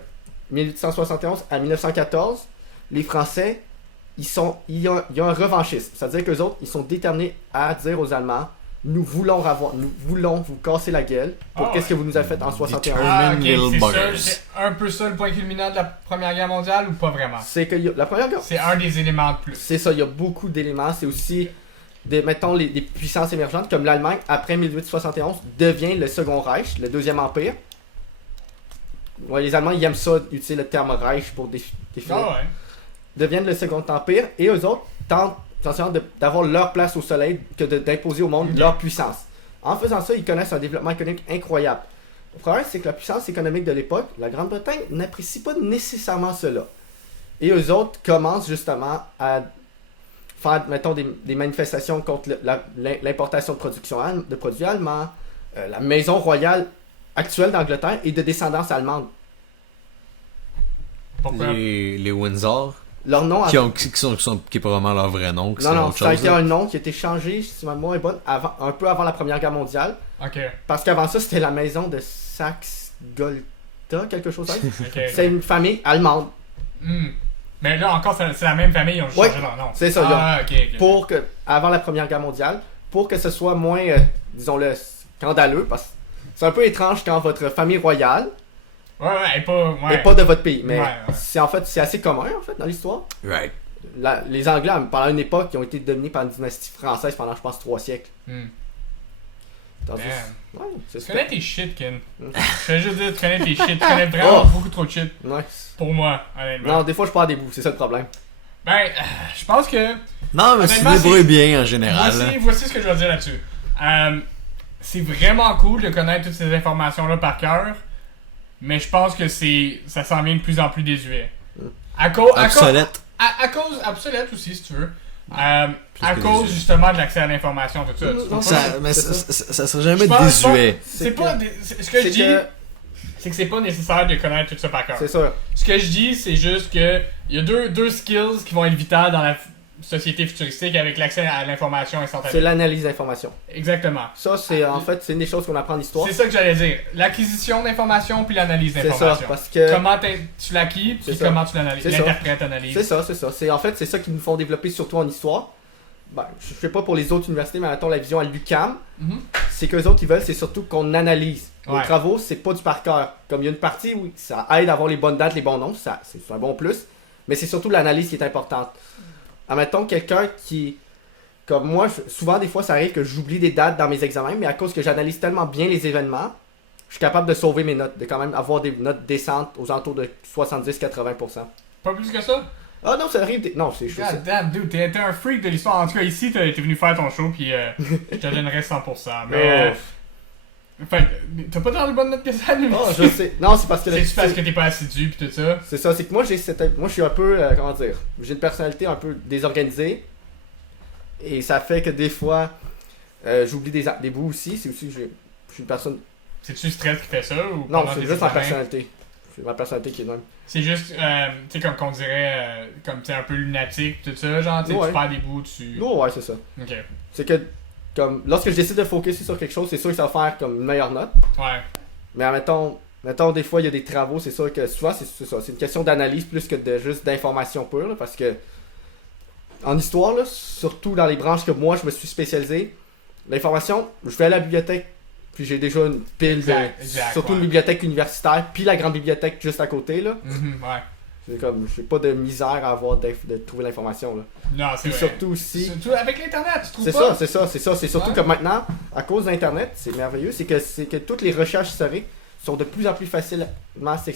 1871 à 1914, les Français, il y a un revanchisme. C'est-à-dire qu'eux autres, ils sont déterminés à dire aux Allemands, nous voulons vous casser la gueule pour Ah, qu'est-ce ouais. que vous nous avez fait en 61. Ah, ok. Little C'est ça, buggers. c'est un peu ça le point culminant de la Première Guerre mondiale ou pas vraiment? C'est que la Première Guerre, C'est un des éléments de plus. c'est ça, il y a beaucoup d'éléments. C'est aussi, mettons, des puissances émergentes, comme l'Allemagne, après 1871, devient le Second Reich, le Deuxième Empire. Ouais, les Allemands, ils aiment ça, utiliser le terme Reich pour définir. Ah ouais. Deviennent le Second Empire, et eux autres tentent essentiellement d'avoir leur place au soleil que d'imposer au monde Ok. leur puissance. En faisant ça, ils connaissent un développement économique incroyable. Le problème, c'est que la puissance économique de l'époque, la Grande-Bretagne, n'apprécie pas nécessairement cela. Et eux autres commencent justement à faire, mettons, des manifestations contre l'importation de produits allemands. La maison royale actuelle d'Angleterre est de descendance allemande. Pourquoi? Les Windsor, Leur nom a qui est pas vraiment leur vrai nom, que c'est non, autre ça a chose. été là. un nom qui a été changé, si ma mémoire est bonne, un peu avant la Première Guerre mondiale. Ok. Parce qu'avant ça, c'était la maison de Saxe-Gotha, quelque chose comme ça. Ok. C'est une famille allemande. Hmm. Mais là encore, c'est la même famille, ils ont juste Ouais, changé leur nom. c'est ça, Ah, ok. Avant la Première Guerre mondiale, pour que ce soit moins, disons-le, scandaleux, parce que c'est un peu étrange quand votre famille royale Ouais, et pas. Ouais. n'est pas de votre pays. Mais Ouais, ouais. c'est assez commun, en fait, dans l'histoire. Right. Les Anglais, pendant une époque, ils ont été dominés par une dynastie française pendant, je pense, 3 siècles. Hmm. Tandis- Damn. Ouais, c'est Tu ça. connais tes shit, Ken. Mm. Je vais juste dire, tu connais tes shit. Tu connais vraiment Oh. beaucoup trop de shit. Nice. Pour moi, honnêtement. Non, des fois, je pars des bouts, c'est ça le problème. Ben, je pense que. Non, mais tu Honnêtement, te débrouilles bien en général. Voici ce que je vais dire là-dessus. C'est vraiment cool de connaître toutes ces informations-là par cœur, mais je pense que ça s'en vient de plus en plus désuet. Obsolète. À cause obsolète aussi, si tu veux. Plus À que cause désuet. justement de l'accès à l'information, tout ça. Tu Non, comprends? Mais c'est ça sera jamais Je pense- désuet. C'est pas. Ce que je dis, c'est que c'est pas nécessaire de connaître tout ça par cœur. C'est ça. Ce que je dis, c'est juste que il y a deux skills qui vont être vitales dans la société futuristique avec l'accès à l'information C'est instantanée. l'analyse d'information. Exactement. Ça, c'est en fait, c'est une des choses qu'on apprend en histoire. C'est ça que j'allais dire. L'acquisition d'informations puis l'analyse C'est ça, d'informations. parce que. Comment tu l'acquis C'est puis ça. comment tu l'analyses. C'est ça. L'interprète, analyse. C'est ça, c'est ça. En fait, c'est ça qui nous font développer surtout en histoire. Ben, je sais pas pour les autres universités, mais mettons la vision à l'UQAM, Mhm. c'est qu'eux autres, ils veulent, c'est surtout qu'on analyse. Les Ouais. travaux, c'est pas du par cœur. Comme il y a une partie où ça aide à avoir les bonnes dates, les bons noms, ça, c'est un bon plus. Mais c'est surtout l'analyse qui est importante. Admettons quelqu'un qui. Comme moi, souvent, des fois, ça arrive que j'oublie des dates dans mes examens, mais à cause que j'analyse tellement bien les événements, je suis capable de sauver mes notes, de quand même avoir des notes décentes aux alentours de 70-80%. Pas plus que ça? Ah non, ça arrive. Non, c'est chaud. God damn, dude, t'es un freak de l'histoire. En tout cas, ici, t'es venu faire ton show, puis je te donnerais 100%. Mais. Fait, t'as pas dans les bonnes notes que ça, lui? Oh, je sais. Non, c'est parce que. C'est-tu parce que t'es pas assidu, puis tout ça? C'est ça, c'est que moi, moi je suis un peu. Comment dire? J'ai une personnalité un peu désorganisée. Et ça fait que des fois, j'oublie des bouts aussi. C'est aussi que je suis une personne. C'est-tu stress qui fait ça, ou Non, pendant c'est tes juste ma examens? personnalité. C'est ma personnalité qui est même. C'est juste, tu sais, comme qu'on dirait, comme tu un peu lunatique, tout ça, genre, tu sais, Ouais. tu perds des bouts, tu. Oh, ouais, c'est ça. Ok. C'est que, comme, lorsque je décide de focuser sur quelque chose, c'est sûr que ça va faire comme une meilleure note. Ouais. Mais mettons, des fois, il y a des travaux, c'est sûr que souvent, c'est ça. C'est une question d'analyse plus que de juste d'information pure, là, parce que, en histoire, là, surtout dans les branches que moi, je me suis spécialisé, l'information, je vais à la bibliothèque, puis j'ai déjà une pile Exact, surtout ouais. une bibliothèque universitaire, puis la grande bibliothèque juste à côté, là. Ouais. C'est comme, j'ai pas de misère à avoir de trouver l'information, là. Non, c'est Puis vrai. surtout aussi. Surtout avec l'Internet, tu trouves C'est pas? ça, c'est ça. C'est surtout Ouais. que maintenant, à cause d'Internet, c'est merveilleux, c'est que toutes les recherches historiques sont de plus en plus facilement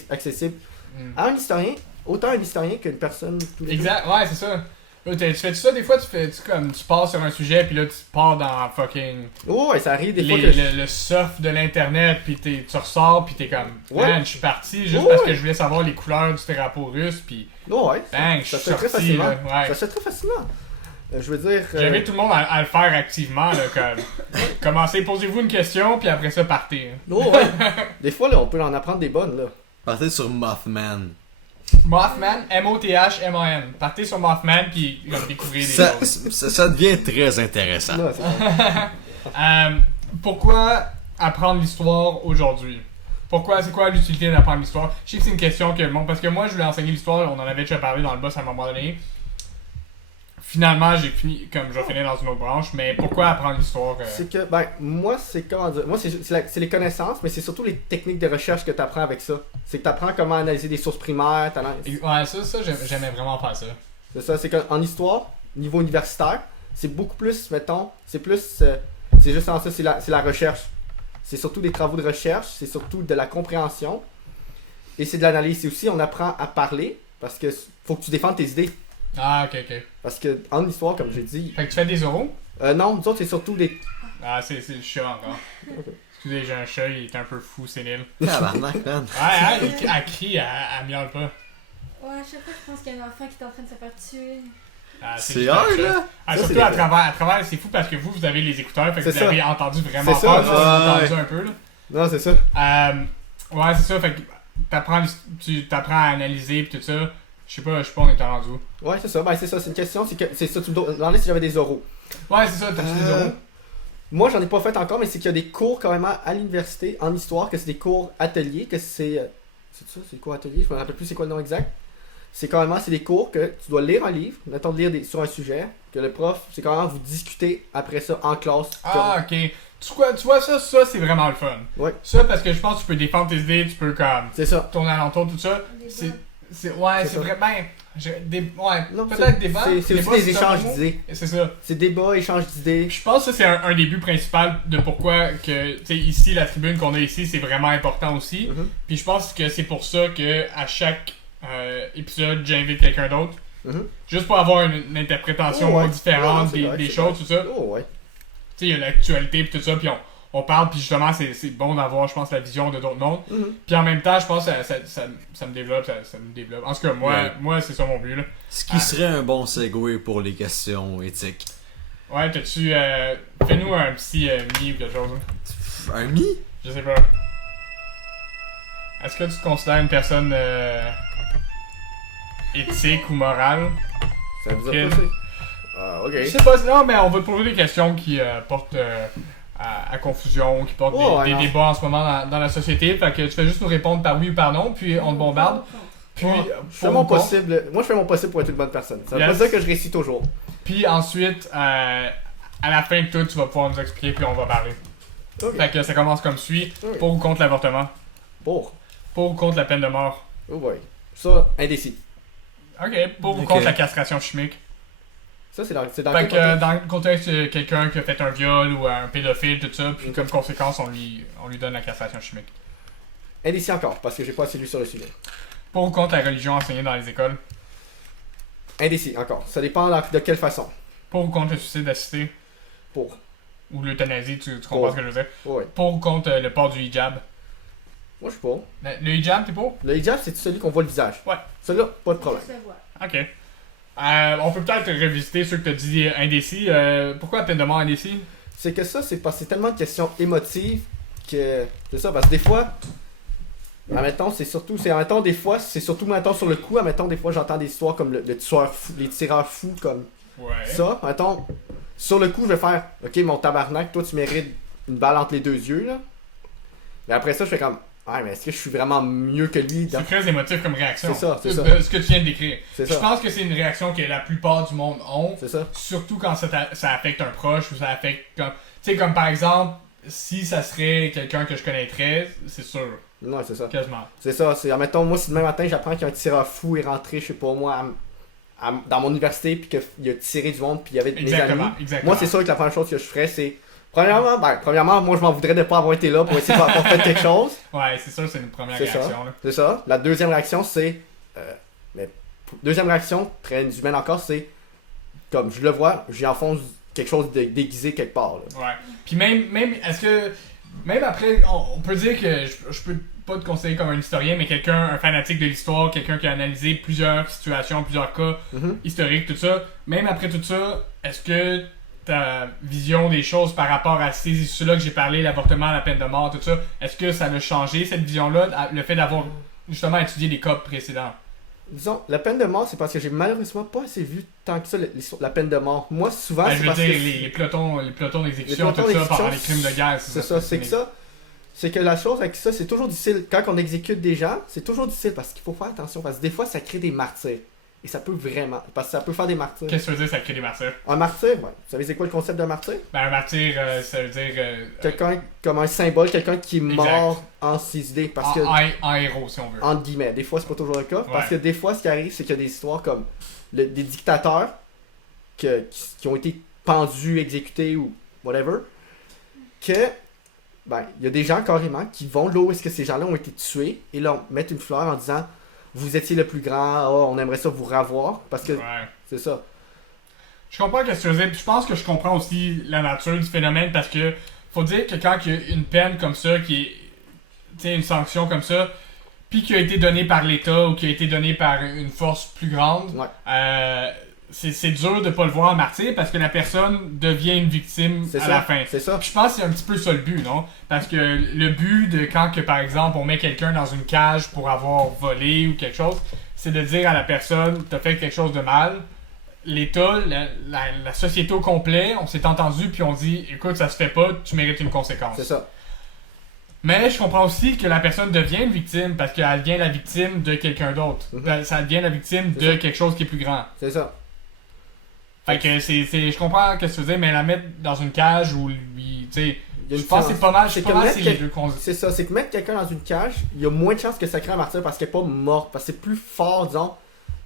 accessibles Mm. à un historien, autant un historien qu'une personne tous les Exact, ouais, c'est ça. Là, tu fais ça, des fois, tu pars sur un sujet, puis là, tu pars dans fucking. jours. Oh, ouais, ça arrive des fois que. Le surf de l'internet, puis tu ressors, puis t'es comme, Ouais. man, je suis parti juste Ouais, parce ouais. que je voulais savoir les couleurs du drapeau russe, puis Oh, ouais. bang, je Ça suis se fait très sorti, facilement. là, ouais. Ça se fait très facilement. Je veux dire. J'invite tout le monde à le faire activement, là, comme, commencez, posez-vous une question, puis après ça, partez. Oh, ouais. Des fois, là, on peut en apprendre des bonnes, là. Partez sur Mothman. Mothman, M-O-T-H-M-A-N. Partez sur Mothman, puis comme, découvrez des Ça, choses. ça devient très intéressant. Là, c'est ça. Pourquoi apprendre l'histoire aujourd'hui? C'est quoi l'utilité d'apprendre l'histoire? Je sais que c'est une question que parce que moi je voulais enseigner l'histoire, on en avait déjà parlé dans le boss à un moment donné. Finalement, j'ai fini, comme je vais finir dans une autre branche, mais pourquoi apprendre l'histoire? C'est que, ben, moi, c'est comment dire. Moi, c'est les connaissances, mais c'est surtout les techniques de recherche que tu apprends avec ça. C'est que tu apprends comment analyser des sources primaires. Ouais, ça j'aimais vraiment faire ça. C'est ça, c'est qu'en histoire, niveau universitaire, c'est beaucoup plus, mettons, c'est juste en ça, c'est la recherche. C'est surtout des travaux de recherche, c'est surtout de la compréhension, et c'est de l'analyse. C'est aussi, on apprend à parler, parce que faut que tu défendes tes idées. Ah, ok. Parce que en histoire, comme j'ai dit, Fait que tu fais des oraux? non, nous autres, c'est surtout des... Ah, c'est le chat encore. Excusez, j'ai un chat, il est un peu fou, sénile. Tabarnak, man. Ouais, elle crie, elle miaule pas. Ouais, à chaque fois, je pense qu'il y a un enfant qui est en train de se faire tuer. Ah, C'est juste hard, un chat. là. Ah, Ça, surtout c'est à des- travers, c'est fou parce que vous avez les écouteurs, fait que C'est vous ça. avez entendu vraiment C'est fort, ça, vous avez ouais. entendu un peu, là. Non, c'est ça. Ouais, c'est ça, fait que tu t'apprends à analyser pis tout ça. Je sais pas, on est rendu où. Ouais, c'est ça. Ben, c'est ça, c'est une question. C'est ça, tu me demandais si j'avais des oraux. Ouais, c'est ça, t'as des oraux. Moi, j'en ai pas fait encore, mais c'est qu'il y a des cours quand même à l'université en histoire, que c'est des cours ateliers, que c'est. C'est ça, c'est quoi atelier? Je me rappelle plus c'est quoi le nom exact. C'est carrément, c'est des cours que tu dois lire un livre, mettons de lire sur un sujet, que le prof, c'est carrément vous discutez après ça en classe. Ah, ok. Tu vois, ça c'est vraiment le fun. Ouais. Ça, parce que je pense que tu peux défendre tes idées, tu peux comme C'est ça. tourner alentour, tout ça. Des C'est bonnes. c'est ça. vrai, ben, Non, peut-être débat. C'est Débat, aussi des c'est un échanges mot. d'idées. C'est ça. C'est débat, échange d'idées. Je pense que ça, c'est un des buts principaux de pourquoi que, tu sais, ici, la tribune qu'on a ici, c'est vraiment important aussi. Mhm. Puis je pense que c'est pour ça que à chaque épisode, j'invite quelqu'un d'autre. Mhm. Juste pour avoir une interprétation Oh, ouais. différente Ouais, c'est vrai, des c'est choses, tout ça. Oh ouais. Tu sais, il y a l'actualité puis tout ça, puis on parle, puis justement, c'est bon d'avoir, je pense, la vision de d'autres mondes. Mhm. Puis en même temps, je pense que ça me développe, ça me développe. En tout cas, moi c'est ça mon but, là. Ce qui serait un bon segue pour les questions éthiques. Ouais, t'as-tu... fais-nous un petit mi ou quelque chose, hein. Un mi? Je sais pas. Est-ce que tu te considères une personne éthique ou morale? Ça vous a Quel- passé? Ah, ok. Je sais pas, non, mais on va te poser des questions qui portent à confusion, qui portent Oh, des alors. débats en ce moment dans la société. Fait que tu fais juste nous répondre par oui ou par non, puis on te bombarde. Puis, Je fais mon possible. Moi, je fais mon possible pour être une bonne personne. Ça veut Yes. pas dire que je réussis toujours. Puis ensuite, à la fin de tout, tu vas pouvoir nous expliquer, puis on va parler. Ok. Fait que ça commence comme suit. Ok. Pour ou contre l'avortement? Pour. Pour ou contre la peine de mort? Oh ouais. Ça, indécis. Ok. Pour ou Ok. contre la castration chimique? Ça, c'est dans Fait quel que contexte? dans le contexte de quelqu'un qui a fait un viol ou un pédophile, tout ça, puis comme conséquence, on lui donne la castration chimique. Indécis encore, parce que j'ai pas assez lu sur le sujet. Pour ou contre la religion enseignée dans les écoles? Indécis encore. Ça dépend de quelle façon. Pour ou contre le suicide assisté? Pour. Ou l'euthanasie, tu comprends Pour. ce que je veux dire? Oh ouais. Pour ou contre le port du hijab? Moi, je suis pour. Le hijab, t'es pour? Le hijab, c'est celui qu'on voit le visage. Ouais. Celui-là, pas de problème. Je le vois. Ok. On peut peut-être revisiter ceux que t'as dit indécis. Pourquoi la peine de mort indécis? C'est que ça, c'est parce que c'est tellement de questions émotives que. C'est ça, parce que des fois. Admettons, c'est surtout. Admettons, des fois, c'est surtout, mettons, sur le coup. Admettons, des fois, j'entends des histoires comme le tueur fou, les tireurs fous, comme Ouais. ça. Admettons, sur le coup, je vais faire ok, mon tabarnak, toi, tu mérites une balle entre les deux yeux, là. Mais après ça, je fais comme ouais, mais est-ce que je suis vraiment mieux que lui dans... C'est très émotif comme réaction. C'est ça, c'est ça. Ce que tu viens de décrire. C'est Je ça. pense que c'est une réaction que la plupart du monde ont. C'est ça. Surtout quand ça affecte un proche ou ça affecte comme. Tu sais, comme par exemple, si ça serait quelqu'un que je connaîtrais, c'est sûr, Non, c'est ça. quasiment. C'est ça. C'est, admettons, moi, si demain matin, j'apprends qu'un tireur fou est rentré, je sais pas moi, dans mon université, puis qu'il a tiré du monde, puis il y avait mes amis. Exactement. Moi, c'est sûr que la première chose que je ferais, c'est. Premièrement, moi, je m'en voudrais de pas avoir été là pour essayer d'avoir fait quelque chose. Ouais, c'est sûr, c'est une première C'est réaction. Là. C'est ça. La deuxième réaction, c'est. Deuxième réaction, très humaine encore, c'est. Comme je le vois, j'y enfonce quelque chose de déguisé quelque part. Là. Ouais. Puis même est-ce que. Même après, on peut dire que je peux pas te conseiller comme un historien, mais un fanatique de l'histoire, quelqu'un qui a analysé plusieurs situations, plusieurs cas Mhm. historiques, tout ça. Même après tout ça, est-ce que ta vision des choses par rapport à ces issues-là que j'ai parlé, l'avortement, la peine de mort, tout ça, est-ce que ça a changé cette vision-là, le fait d'avoir justement étudié les cas précédents? Disons, la peine de mort, c'est parce que j'ai malheureusement pas assez vu tant que ça la peine de mort. Moi, souvent, Ben, c'est je veux parce dire, que. les pelotons d'exécution, Les pelotons tout ça, pendant les d'exécution, crimes de guerre. C'est ça, c'est que ça. C'est que la chose avec ça, c'est toujours difficile. Quand on exécute des gens, c'est toujours difficile parce qu'il faut faire attention. Parce que des fois, ça crée des martyrs. Et ça peut vraiment. Parce que ça peut faire des martyrs. Qu'est-ce que ça veut dire, ça crée des martyrs? Un martyr, ouais. Vous savez, c'est quoi le concept d'un martyr? Ben, un martyr, ça veut dire. Quelqu'un comme un symbole, quelqu'un qui est Exact. mort en ses idées. Parce que. en héros, si on veut. Entre guillemets. Des fois, c'est pas toujours le cas. Parce que des fois, ce qui arrive, c'est qu'il y a des histoires comme des dictateurs qui ont été pendus, exécutés ou whatever. Que, ben, il y a des gens carrément qui vont là où est-ce que ces gens-là ont été tués et là, mettent une fleur en disant vous étiez le plus grand, oh, on aimerait ça vous revoir. Parce que Ouais. c'est ça. Je comprends ce que tu veux dire, puis je pense que je comprends aussi la nature du phénomène parce que faut dire que quand il y a une peine comme ça, qui est, tu sais, une sanction comme ça, puis qui a été donnée par l'État ou qui a été donnée par une force plus grande, Ouais. c'est dur de pas le voir en martyr parce que la personne devient une victime C'est à ça. la fin. C'est ça. Puis je pense que c'est un petit peu ça le but, non? Parce que le but de quand que, par exemple, on met quelqu'un dans une cage pour avoir volé ou quelque chose, c'est de dire à la personne, t'as fait quelque chose de mal. L'État, la société au complet, on s'est entendu puis on dit, écoute, ça se fait pas, tu mérites une conséquence. C'est ça. Mais je comprends aussi que la personne devient une victime parce qu'elle devient la victime de quelqu'un d'autre. Mhm. Ça devient la victime C'est de ça. quelque chose qui est plus grand. C'est ça. Fait que je comprends ce que tu veux dire, mais la mettre dans une cage où lui, tu sais, il y a Je une pense que différence. c'est que pas mal mettre c'est les quel- deux qu'on C'est ça, c'est que mettre quelqu'un dans une cage, il y a moins de chances que ça crée un martyr parce qu'elle est pas morte. Parce que c'est plus fort, disons,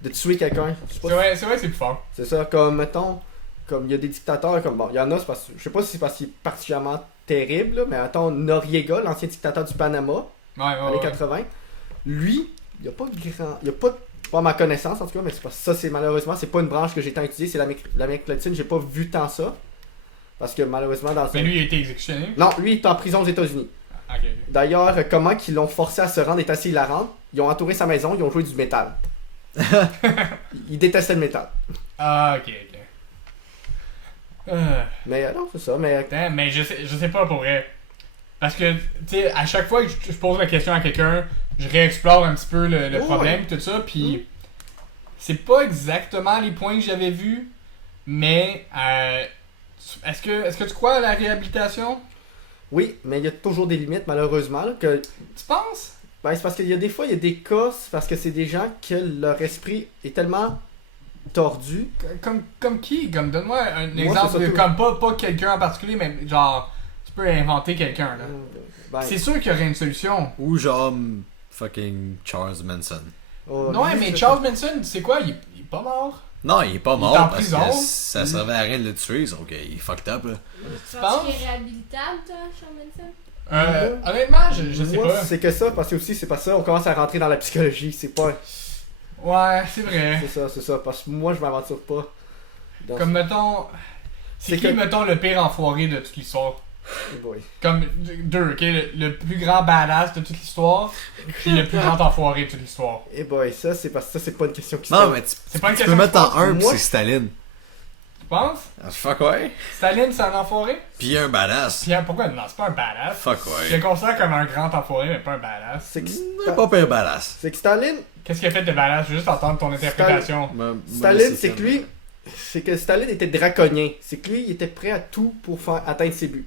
de tuer quelqu'un. Je sais pas C'est vrai que c'est plus fort. C'est ça, comme mettons, comme il y a des dictateurs, comme bon, il y en a, c'est parce, je sais pas si c'est parce qu'il est particulièrement terrible, là, mais mettons Noriega, l'ancien dictateur du Panama, Ouais, années 80, lui, il y a pas de grand, il y a pas à ma connaissance en tout cas, mais c'est parce que ça, c'est malheureusement, c'est pas une branche que j'ai tant étudiée, c'est l'Amérique latine, j'ai pas vu tant ça, parce que malheureusement dans Mais lui, il a été exécutionné. non, lui, il est en prison aux États-Unis. Ok. D'ailleurs, comment qu'ils l'ont forcé à se rendre est assez hilarant. Ils ont entouré sa maison, ils ont joué du métal. Il détestait le métal. Ah, ok. Mais non, c'est ça, mais Putain, mais je sais pas pour vrai. Parce que, tu sais, à chaque fois que je pose la question à quelqu'un, je réexplore un petit peu le Ouais. problème, tout ça, puis c'est pas exactement les points que j'avais vus, mais est-ce que tu crois à la réhabilitation? oui, mais il y a toujours des limites malheureusement. Là, que, Tu penses? ben, c'est parce qu'il y a des fois, il y a des cas, c'est parce que c'est des gens que leur esprit est tellement tordu. Comme qui? Comme donne-moi un Moi, exemple, c'est ça, tout. comme pas quelqu'un en particulier, mais genre, tu peux inventer quelqu'un, là. Ben, C'est sûr qu'il y aurait une solution. Ou genre fucking Charles Manson. oh, Non, lui, mais c'est- Charles Manson, c'est quoi? Il est pas mort. Non, il est pas Il est mort en parce prison. que ça servait à rien de le tuer, sauf qu'il est fucked up là. Tu penses? penses qu'il est réhabilitable, toi, Charles Manson? Honnêtement, je sais Moi, pas. c'est que ça, parce que aussi, c'est pas ça, on commence à rentrer dans la psychologie, c'est pas. Ouais, c'est vrai. C'est ça, parce que moi, je m'aventure pas. Dans Comme mettons. C'est C'est qui, que- mettons, le pire enfoiré de toute l'histoire? Oh boy. Comme deux, ok? Le plus grand badass de toute l'histoire, puis le plus grand enfoiré de toute l'histoire. Eh boy, ça, c'est parce que ça, c'est pas une question qui se Non, pose. mais C'est pas une tu question peux que mettre je en pense. un pis Moi- c'est Staline. Tu penses? Ah, fuck ouais. Staline, c'est un enfoiré? Pis un badass. Puis pourquoi? Non, c'est pas un badass. Fuck Je ouais. le considère comme un grand enfoiré, mais pas un badass. C'est que, Pas pire badass. c'est que Staline, Qu'est-ce qu'il a fait de badass? Je veux juste entendre ton interprétation. Staline, c'est que lui, c'est que Staline était draconien. C'est que lui, il était prêt à tout pour faire atteindre ses buts.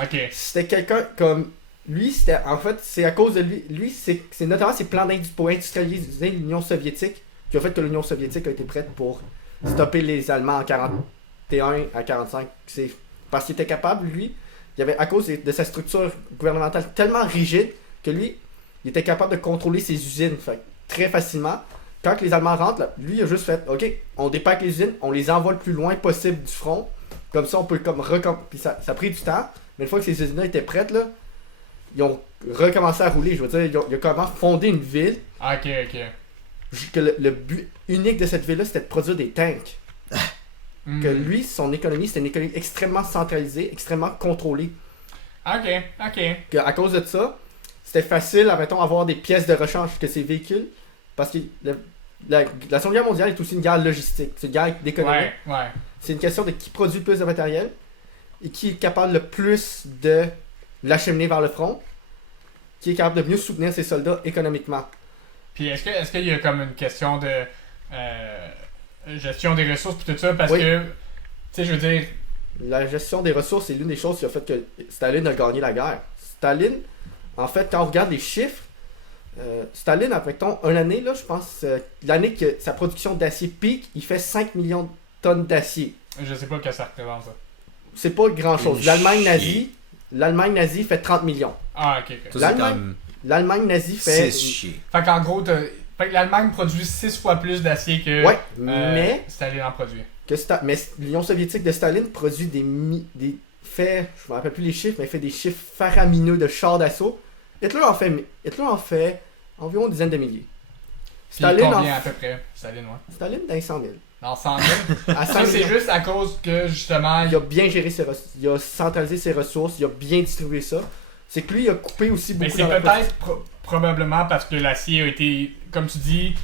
Ok. C'était quelqu'un comme lui, c'était en fait, c'est à cause de lui. Lui, c'est notamment ses plans pour industrialiser l'Union soviétique qui a fait que l'Union soviétique a été prête pour stopper les Allemands en 41 à 45. C'est parce qu'il était capable, lui, il avait à cause de sa structure gouvernementale tellement rigide que lui, il était capable de contrôler ses usines. Fait que très facilement. Quand les Allemands rentrent, là, lui, il a juste fait OK, on dépaque les usines, on les envoie le plus loin possible du front. Comme ça, on peut comme Puis ça a pris du temps. Mais une fois que ces usines-là étaient prêtes, là, ils ont recommencé à rouler. Je veux dire, ils ont comment fondé une ville. Ok. Que le but unique de cette ville-là, c'était de produire des tanks. Hmm. Que lui, son économie, c'était une économie extrêmement centralisée, extrêmement contrôlée. Ok. Que à cause de ça, c'était facile, admettons, avoir des pièces de rechange que ces véhicules. Parce que la Seconde Guerre mondiale est aussi une guerre logistique. C'est une guerre d'économie. Ouais. C'est une question de qui produit le plus de matériel et qui est capable le plus de l'acheminer vers le front, qui est capable de mieux soutenir ses soldats économiquement. Puis est-ce qu'il y a comme une question de gestion des ressources puis tout ça parce Oui. que tu sais je veux dire La gestion des ressources, c'est l'une des choses qui a fait que Staline a gagné la guerre. Staline, en fait, quand on regarde les chiffres, Staline, admettons, une année, là, je pense, l'année que sa production d'acier pique, il fait 5 millions de tonnes d'acier. je sais pas ce que ça représente ça. C'est pas grand chose. Chier. L'Allemagne nazie fait 30 millions. Ah ok. Ça, c'est L'Allemagne- comme L'Allemagne nazie fait. 6 chier. Fait qu'en gros fait que l'Allemagne produit 6 fois plus d'acier que Ouais, mais Staline en produit. mais l'Union soviétique de Staline produit fait, je me rappelle plus les chiffres, mais fait des chiffres faramineux de chars d'assaut. Hitler en fait environ une dizaine de milliers. Puis Staline combien à peu près Staline ouais. Staline dans les 100 000. Dans 100 000. À Ça 100 c'est 000. juste à cause que justement Il a bien géré ses ressources, il a centralisé ses ressources, il a bien distribué ça. C'est que lui, il a coupé aussi mais beaucoup c'est dans la peut-être probablement parce que l'acier a été comme tu dis.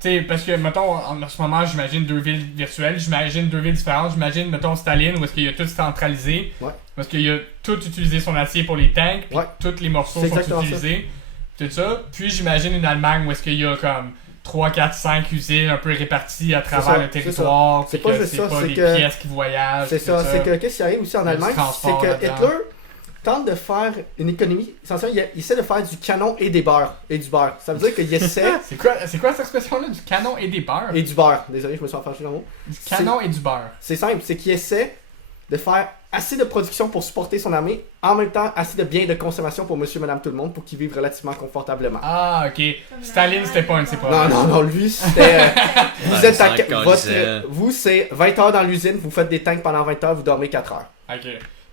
Tu sais, parce que, mettons, en ce moment, j'imagine deux villes virtuelles, j'imagine deux villes différentes, j'imagine, mettons, Staline, où est-ce qu'il a tout centralisé, Ouais. parce qu'il a tout utilisé son acier pour les tanks, puis Ouais. tous les morceaux C'est sont exactement utilisés, tout ça. Puis j'imagine une Allemagne où est-ce qu'il y a comme 3, 4, 5 usines un peu réparties à travers ça, le c'est territoire, C'est puis pas que juste c'est ça, pas c'est des que- pièces qui voyagent. C'est tout ça, c'est que qu'est-ce qui arrive aussi en Il y a du Allemagne, c'est transport que là-dedans. Hitler tente de faire une économie, essentiellement, il essaie de faire du canon et des beurres, et du beurre. Ça veut dire qu'il essaie, C'est quoi cette expression-là? Du canon et des beurres? et du beurre, désolé, je me suis enfanché dans le mot. Du canon et du beurre. C'est simple, c'est qu'il essaie de faire assez de production pour supporter son armée, en même temps assez de biens de consommation pour monsieur, madame, tout le monde, pour qu'ils vivent relativement confortablement. Ah, ok. Staline, c'était pas un de ses Non, problèmes. non, lui, c'était... vous êtes à... c'est encore Vous, c'est 20 heures dans l'usine, vous faites des tanks pendant 20 heures, vous dormez 4 heures. Ok.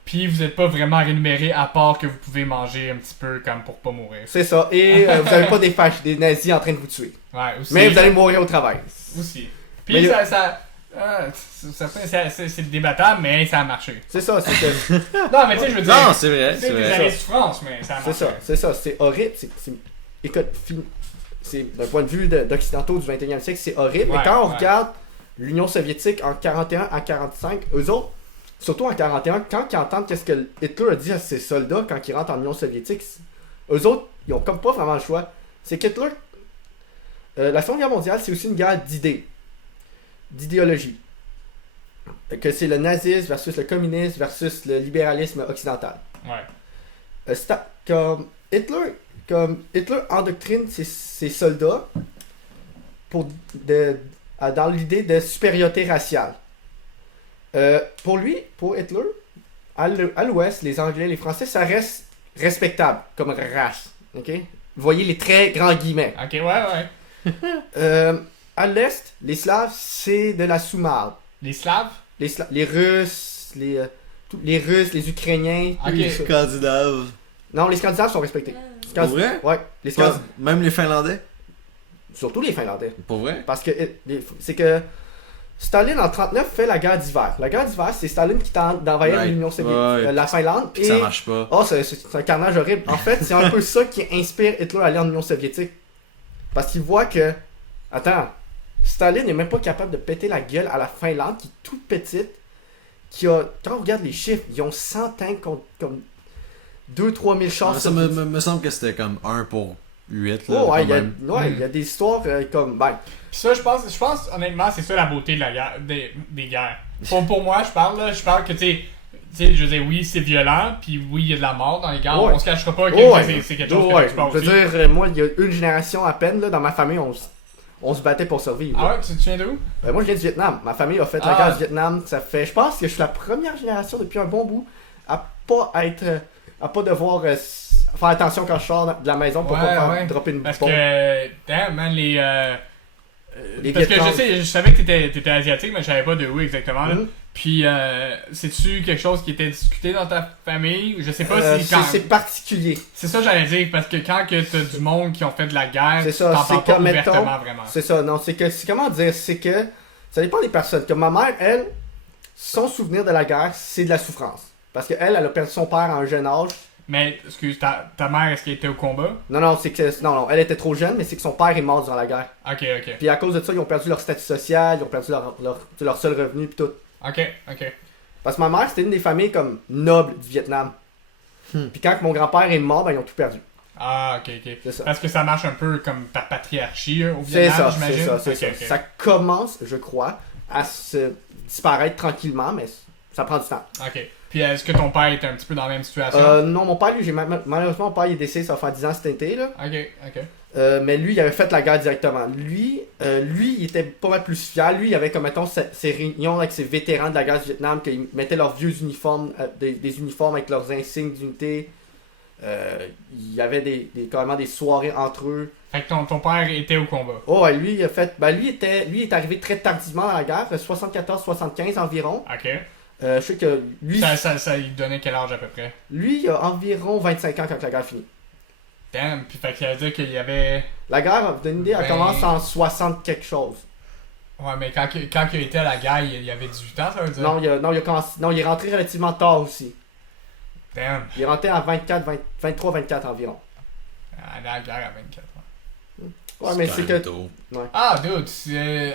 Puis vous êtes pas vraiment rémunéré à part que vous pouvez manger un petit peu comme pour pas mourir. C'est ça. Et vous avez pas des nazis en train de vous tuer. Ouais, aussi. Mais vous allez mourir au travail. Aussi. Mais Puis c'est débattable, mais ça a marché. C'est ça, c'est que... Non, mais tu sais, je veux dire. Non, c'est vrai, C'est c'est des vrai. années de souffrance, mais ça a marché. C'est ça, c'est horrible. Écoute, c'est d'un point de vue d'occidentaux du 21e siècle, c'est horrible. Ouais, mais quand on ouais. regarde l'Union soviétique en 41 à 45, eux autres, surtout en 41, quand ils entendent qu'est-ce que Hitler a dit à ses soldats quand ils rentrent en Union soviétique, eux autres, ils ont comme pas vraiment le choix. C'est qu'Hitler, la Seconde Guerre mondiale, c'est aussi une guerre d'idées, d'idéologie. Que c'est le nazisme versus le communisme versus le libéralisme occidental. Ouais. Comme Hitler endoctrine ses soldats dans l'idée de supériorité raciale. Pour Hitler, à l'Ouest, les Anglais, les Français, ça reste respectable comme race. Ok? Vous voyez les très grands guillemets. Ok, ouais. À l'Est, les Slaves, c'est de la sous-marde. Les Slaves? Les Russes, les Russes, les Ukrainiens. Ok. les- Scandinave. Non, les Scandinaves sont respectés. Pour vrai? Ouais, les Scandinaves. Même les Finlandais? Surtout les Finlandais. Pour vrai? Parce que c'est que Staline en 39 fait la guerre d'hiver. La guerre d'hiver, c'est Staline qui tente d'envahir Right. l'Union soviétique, Ouais. la Finlande. Puis ça marche pas. Oh, c'est un carnage horrible. En fait, c'est un peu ça qui inspire Hitler à aller en Union soviétique. Parce qu'il voit que. Attends, Staline n'est même pas capable de péter la gueule à la Finlande, qui est toute petite. Quand on regarde les chiffres, ils ont 100 tanks contre comme 2-3 000 chars. Ça me semble que c'était comme 1 pour 8. Là, Oh, ouais, quand même. il y a des histoires comme. Ben, Puis ça, je pense honnêtement, c'est ça la beauté de la guerre, des guerres. Pour moi, je parle que, tu sais, je veux dire, oui, c'est violent, puis oui, il y a de la mort dans les guerres, Ouais. on se cachera pas que ouais, c'est quelque chose ouais, que tu penses je veux aussi. dire, moi, il y a une génération à peine, là, dans ma famille, on se battait pour survivre. Ah ouais, tu viens d'où? Moi, je viens du Vietnam. Ma famille a fait la Ah. guerre du Vietnam. Ça fait, je pense que je suis la première génération depuis un bon bout à pas devoir faire attention quand je sors de la maison pour Ouais, pas faire ouais. dropper une Parce bombe. que, damn, man, Les parce que Vietnam. je savais que t'étais asiatique, mais je savais pas de où exactement, là. Mhm. Puis, c'est-tu quelque chose qui était discuté dans ta famille? Je sais pas si C'est particulier. C'est ça que j'allais dire, parce que quand que t'as du monde qui ont fait de la guerre, C'est ça, t'en c'est parles pas comme, mettons, ouvertement vraiment. C'est ça, non, c'est comment dire, c'est que ça dépend des personnes. Comme ma mère, elle, son souvenir de la guerre, c'est de la souffrance. Parce qu'elle, elle a perdu son père à un jeune âge. Mais, excuse, ta mère, est-ce qu'elle était au combat? Non, c'est que, non, elle était trop jeune, mais c'est que son père est mort durant la guerre. Ok. Puis à cause de ça, ils ont perdu leur statut social, ils ont perdu leur seul revenu, puis tout. Ok. Parce que ma mère, c'était une des familles comme nobles du Vietnam. Puis quand mon grand-père est mort, ben ils ont tout perdu. Ah, ok. C'est ça. Parce que ça marche un peu comme par patriarchie au C'est Vietnam, ça, j'imagine. c'est ça. Ok. Ça commence, je crois, à se disparaître tranquillement, mais ça prend du temps. Ok. Puis est-ce que ton père était un petit peu dans la même situation? Non, mon père, lui, malheureusement, mon père il est décédé, ça va faire 10 ans cet été, là. Ok. Mais lui, il avait fait la guerre directement. Lui, il était pas mal plus fier. Lui, il avait comme, mettons, ses réunions avec ses vétérans de la guerre du Vietnam, qu'ils mettaient leurs vieux uniformes, des uniformes avec leurs insignes d'unité. Il y avait carrément des soirées entre eux. Fait que ton père était au combat. Oh, ouais, lui, il a fait. Ben, lui est arrivé très tardivement dans la guerre, 74-75 environ. Ok. Je sais que lui, Ça lui donnait quel âge à peu près? lui, il a environ 25 ans quand la guerre finit. Damn, puis fait que ça veut dire qu'il y avait... La guerre, pour vous donner une idée, elle Ben- commence en 60 quelque chose. Ouais, mais quand il était à la guerre, il avait 18 ans, ça veut dire? Non, il est rentré relativement tard aussi. Damn. Il est rentré à 23-24 environ. À la guerre à 24 ans. Ouais, mais c'est que. tôt. Ah, dude,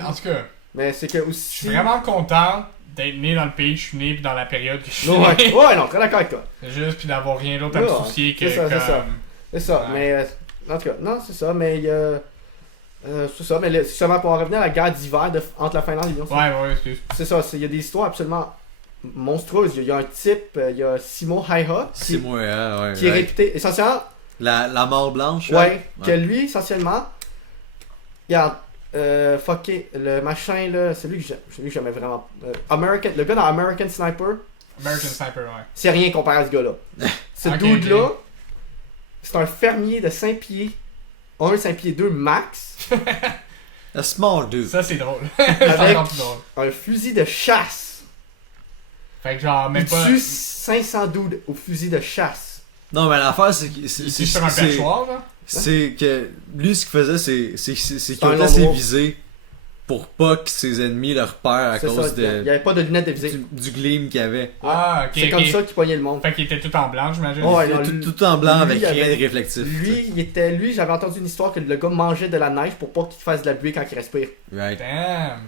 en tout cas, Mais c'est que je aussi. suis vraiment content d'être né dans le pays que je suis né pis dans la période que je suis Ouais, né. ouais, non, très d'accord avec toi. Juste puis d'avoir rien d'autre à me Ouais, soucier que c'est ça, c'est ça. comme... C'est ça, Ouais. mais. En tout cas, non, c'est ça, mais il y a. C'est ça, mais justement, pour en revenir à la guerre d'hiver entre la Finlande et l'Union soviétique. Ouais, excuse. C'est ça, il y a des histoires absolument monstrueuses. Il y a un type, il y a Simo Haiha, C'est moi, ouais. qui est ouais. réputé essentiellement. La mort blanche. là? Ouais, que lui, essentiellement, regarde, fucké, le machin là, c'est lui que j'aimais vraiment. Le gars dans American Sniper, American Sniper, ouais. c'est rien comparé à ce gars-là. Ce Ok, dude-là, ok. c'est un fermier de 5 pieds 1, 5 pieds 2 max, A small dude. Ça, c'est drôle. C'est avec encore plus drôle. un fusil de chasse. Fait que genre, même Il pas. tue 500 dudes au fusil de chasse. Non, mais l'affaire, c'est que. Il tue sur un perchoir, là. C'est que lui, ce qu'il faisait, c'est qu'il un ouvrait ses endroit. visées pour pas que ses ennemis le repèrent à C'est cause ça, il n'y avait pas de lunettes de visée. du gleam qu'il y avait. Ah, ok. C'est ok. comme ça qu'il poignait le monde. Fait qu'il était tout en blanc, j'imagine. Ouais, Il non, est lui- tout en blanc avec lui, rien avait- de réflectif. Lui, j'avais entendu une histoire que le gars mangeait de la neige pour pas qu'il fasse de la buée quand il respire. Right. Damn.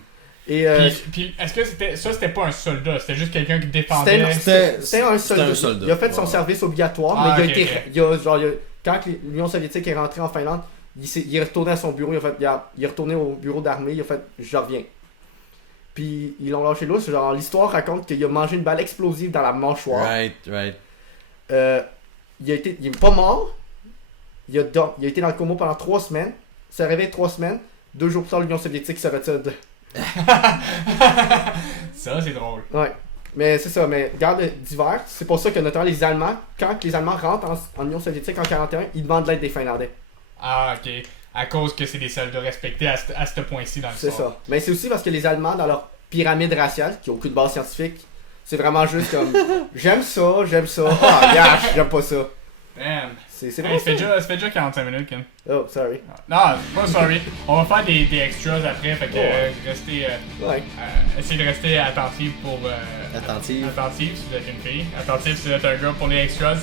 Et Puis est-ce que c'était pas un soldat, c'était juste quelqu'un qui défendait. c'était un c'était soldat. un soldat. Il a fait son Ouais. service obligatoire, Ah, mais ok, il a été. ok. Quand l'Union soviétique est rentrée en Finlande, il est retourné à son bureau, il est retourné au bureau d'armée, il a fait je reviens. Puis ils l'ont lâché là, genre l'histoire raconte qu'il a mangé une balle explosive dans la mâchoire. Right. Il est pas mort. Il a été dans le coma pendant 3 semaines. Il s'est réveillé 3 semaines. 2 jours plus tard, l'Union soviétique se retire de. Ça, c'est drôle. Ouais. Mais c'est ça, mais guerre d'hiver, c'est pour ça que notamment les Allemands, quand les Allemands rentrent en Union soviétique en 41, ils demandent l'aide des Finlandais. Ah, ok. À cause que c'est des soldats respectés à ce point-ci dans le C'est ça. Mais c'est aussi parce que les Allemands, dans leur pyramide raciale, qui n'a aucune base scientifique, c'est vraiment juste comme j'aime ça. Ah, gosh, j'aime pas ça. Damn. C'est Hey, vraiment ça fait ça. déjà 45 minutes, Ken. Oh, sorry. Non, pas sorry. On va faire des extras après, fait que restez. Ouais. Essayez de rester attentif pour. Attentive. Attentif si vous êtes une fille. Attentif si vous êtes un gars pour les extras.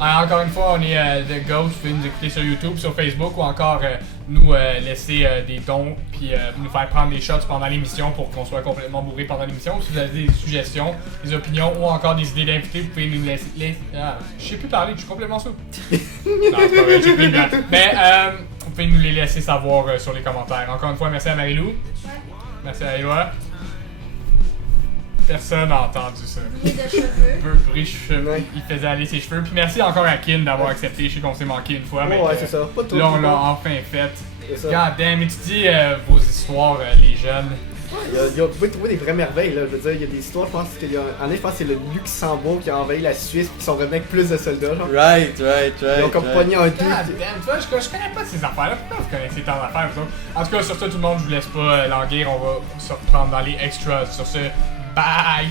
Encore une fois, on est The Goat. Vous pouvez nous écouter sur YouTube, sur Facebook ou encore nous laisser des dons puis nous faire prendre des shots pendant l'émission pour qu'on soit complètement bourré pendant l'émission. Si vous avez des suggestions, des opinions ou encore des idées d'invités, vous pouvez nous laisser. Je sais plus parler, je suis complètement sourd. Non, c'est pas vrai, j'ai plus blanc. Mais vous pouvez nous les laisser savoir sur les commentaires. Encore une fois, merci à Marilou. Ouais. Merci à Éloi. Personne n'a entendu ça. Bruit de cheveux. Bruit de cheveux. Ouais. Il faisait aller ses cheveux. Puis merci encore à Kin d'avoir accepté. Je sais qu'on s'est manqué une fois, mais Ouais, c'est ça. Pas tout. là on tout l'a le monde. enfin fait. C'est ça. God damn, et tu dis vos histoires, les jeunes. Vous pouvez trouver des vraies merveilles, là. Je veux dire, il y a des histoires, je pense qu'il y a. En effet, je pense que c'est le Luxembourg qui a envahi la Suisse, puis qui sont revenus avec plus de soldats, genre. Right. Ils ont comme pogné un God doute. damn, tu vois, je connais pas ces affaires-là. Pourquoi vous connaissez tant d'affaires, vous autres? En tout cas, sur ça, tout le monde, je vous laisse pas languir. On va se reprendre dans les extras. Sur ce, bye!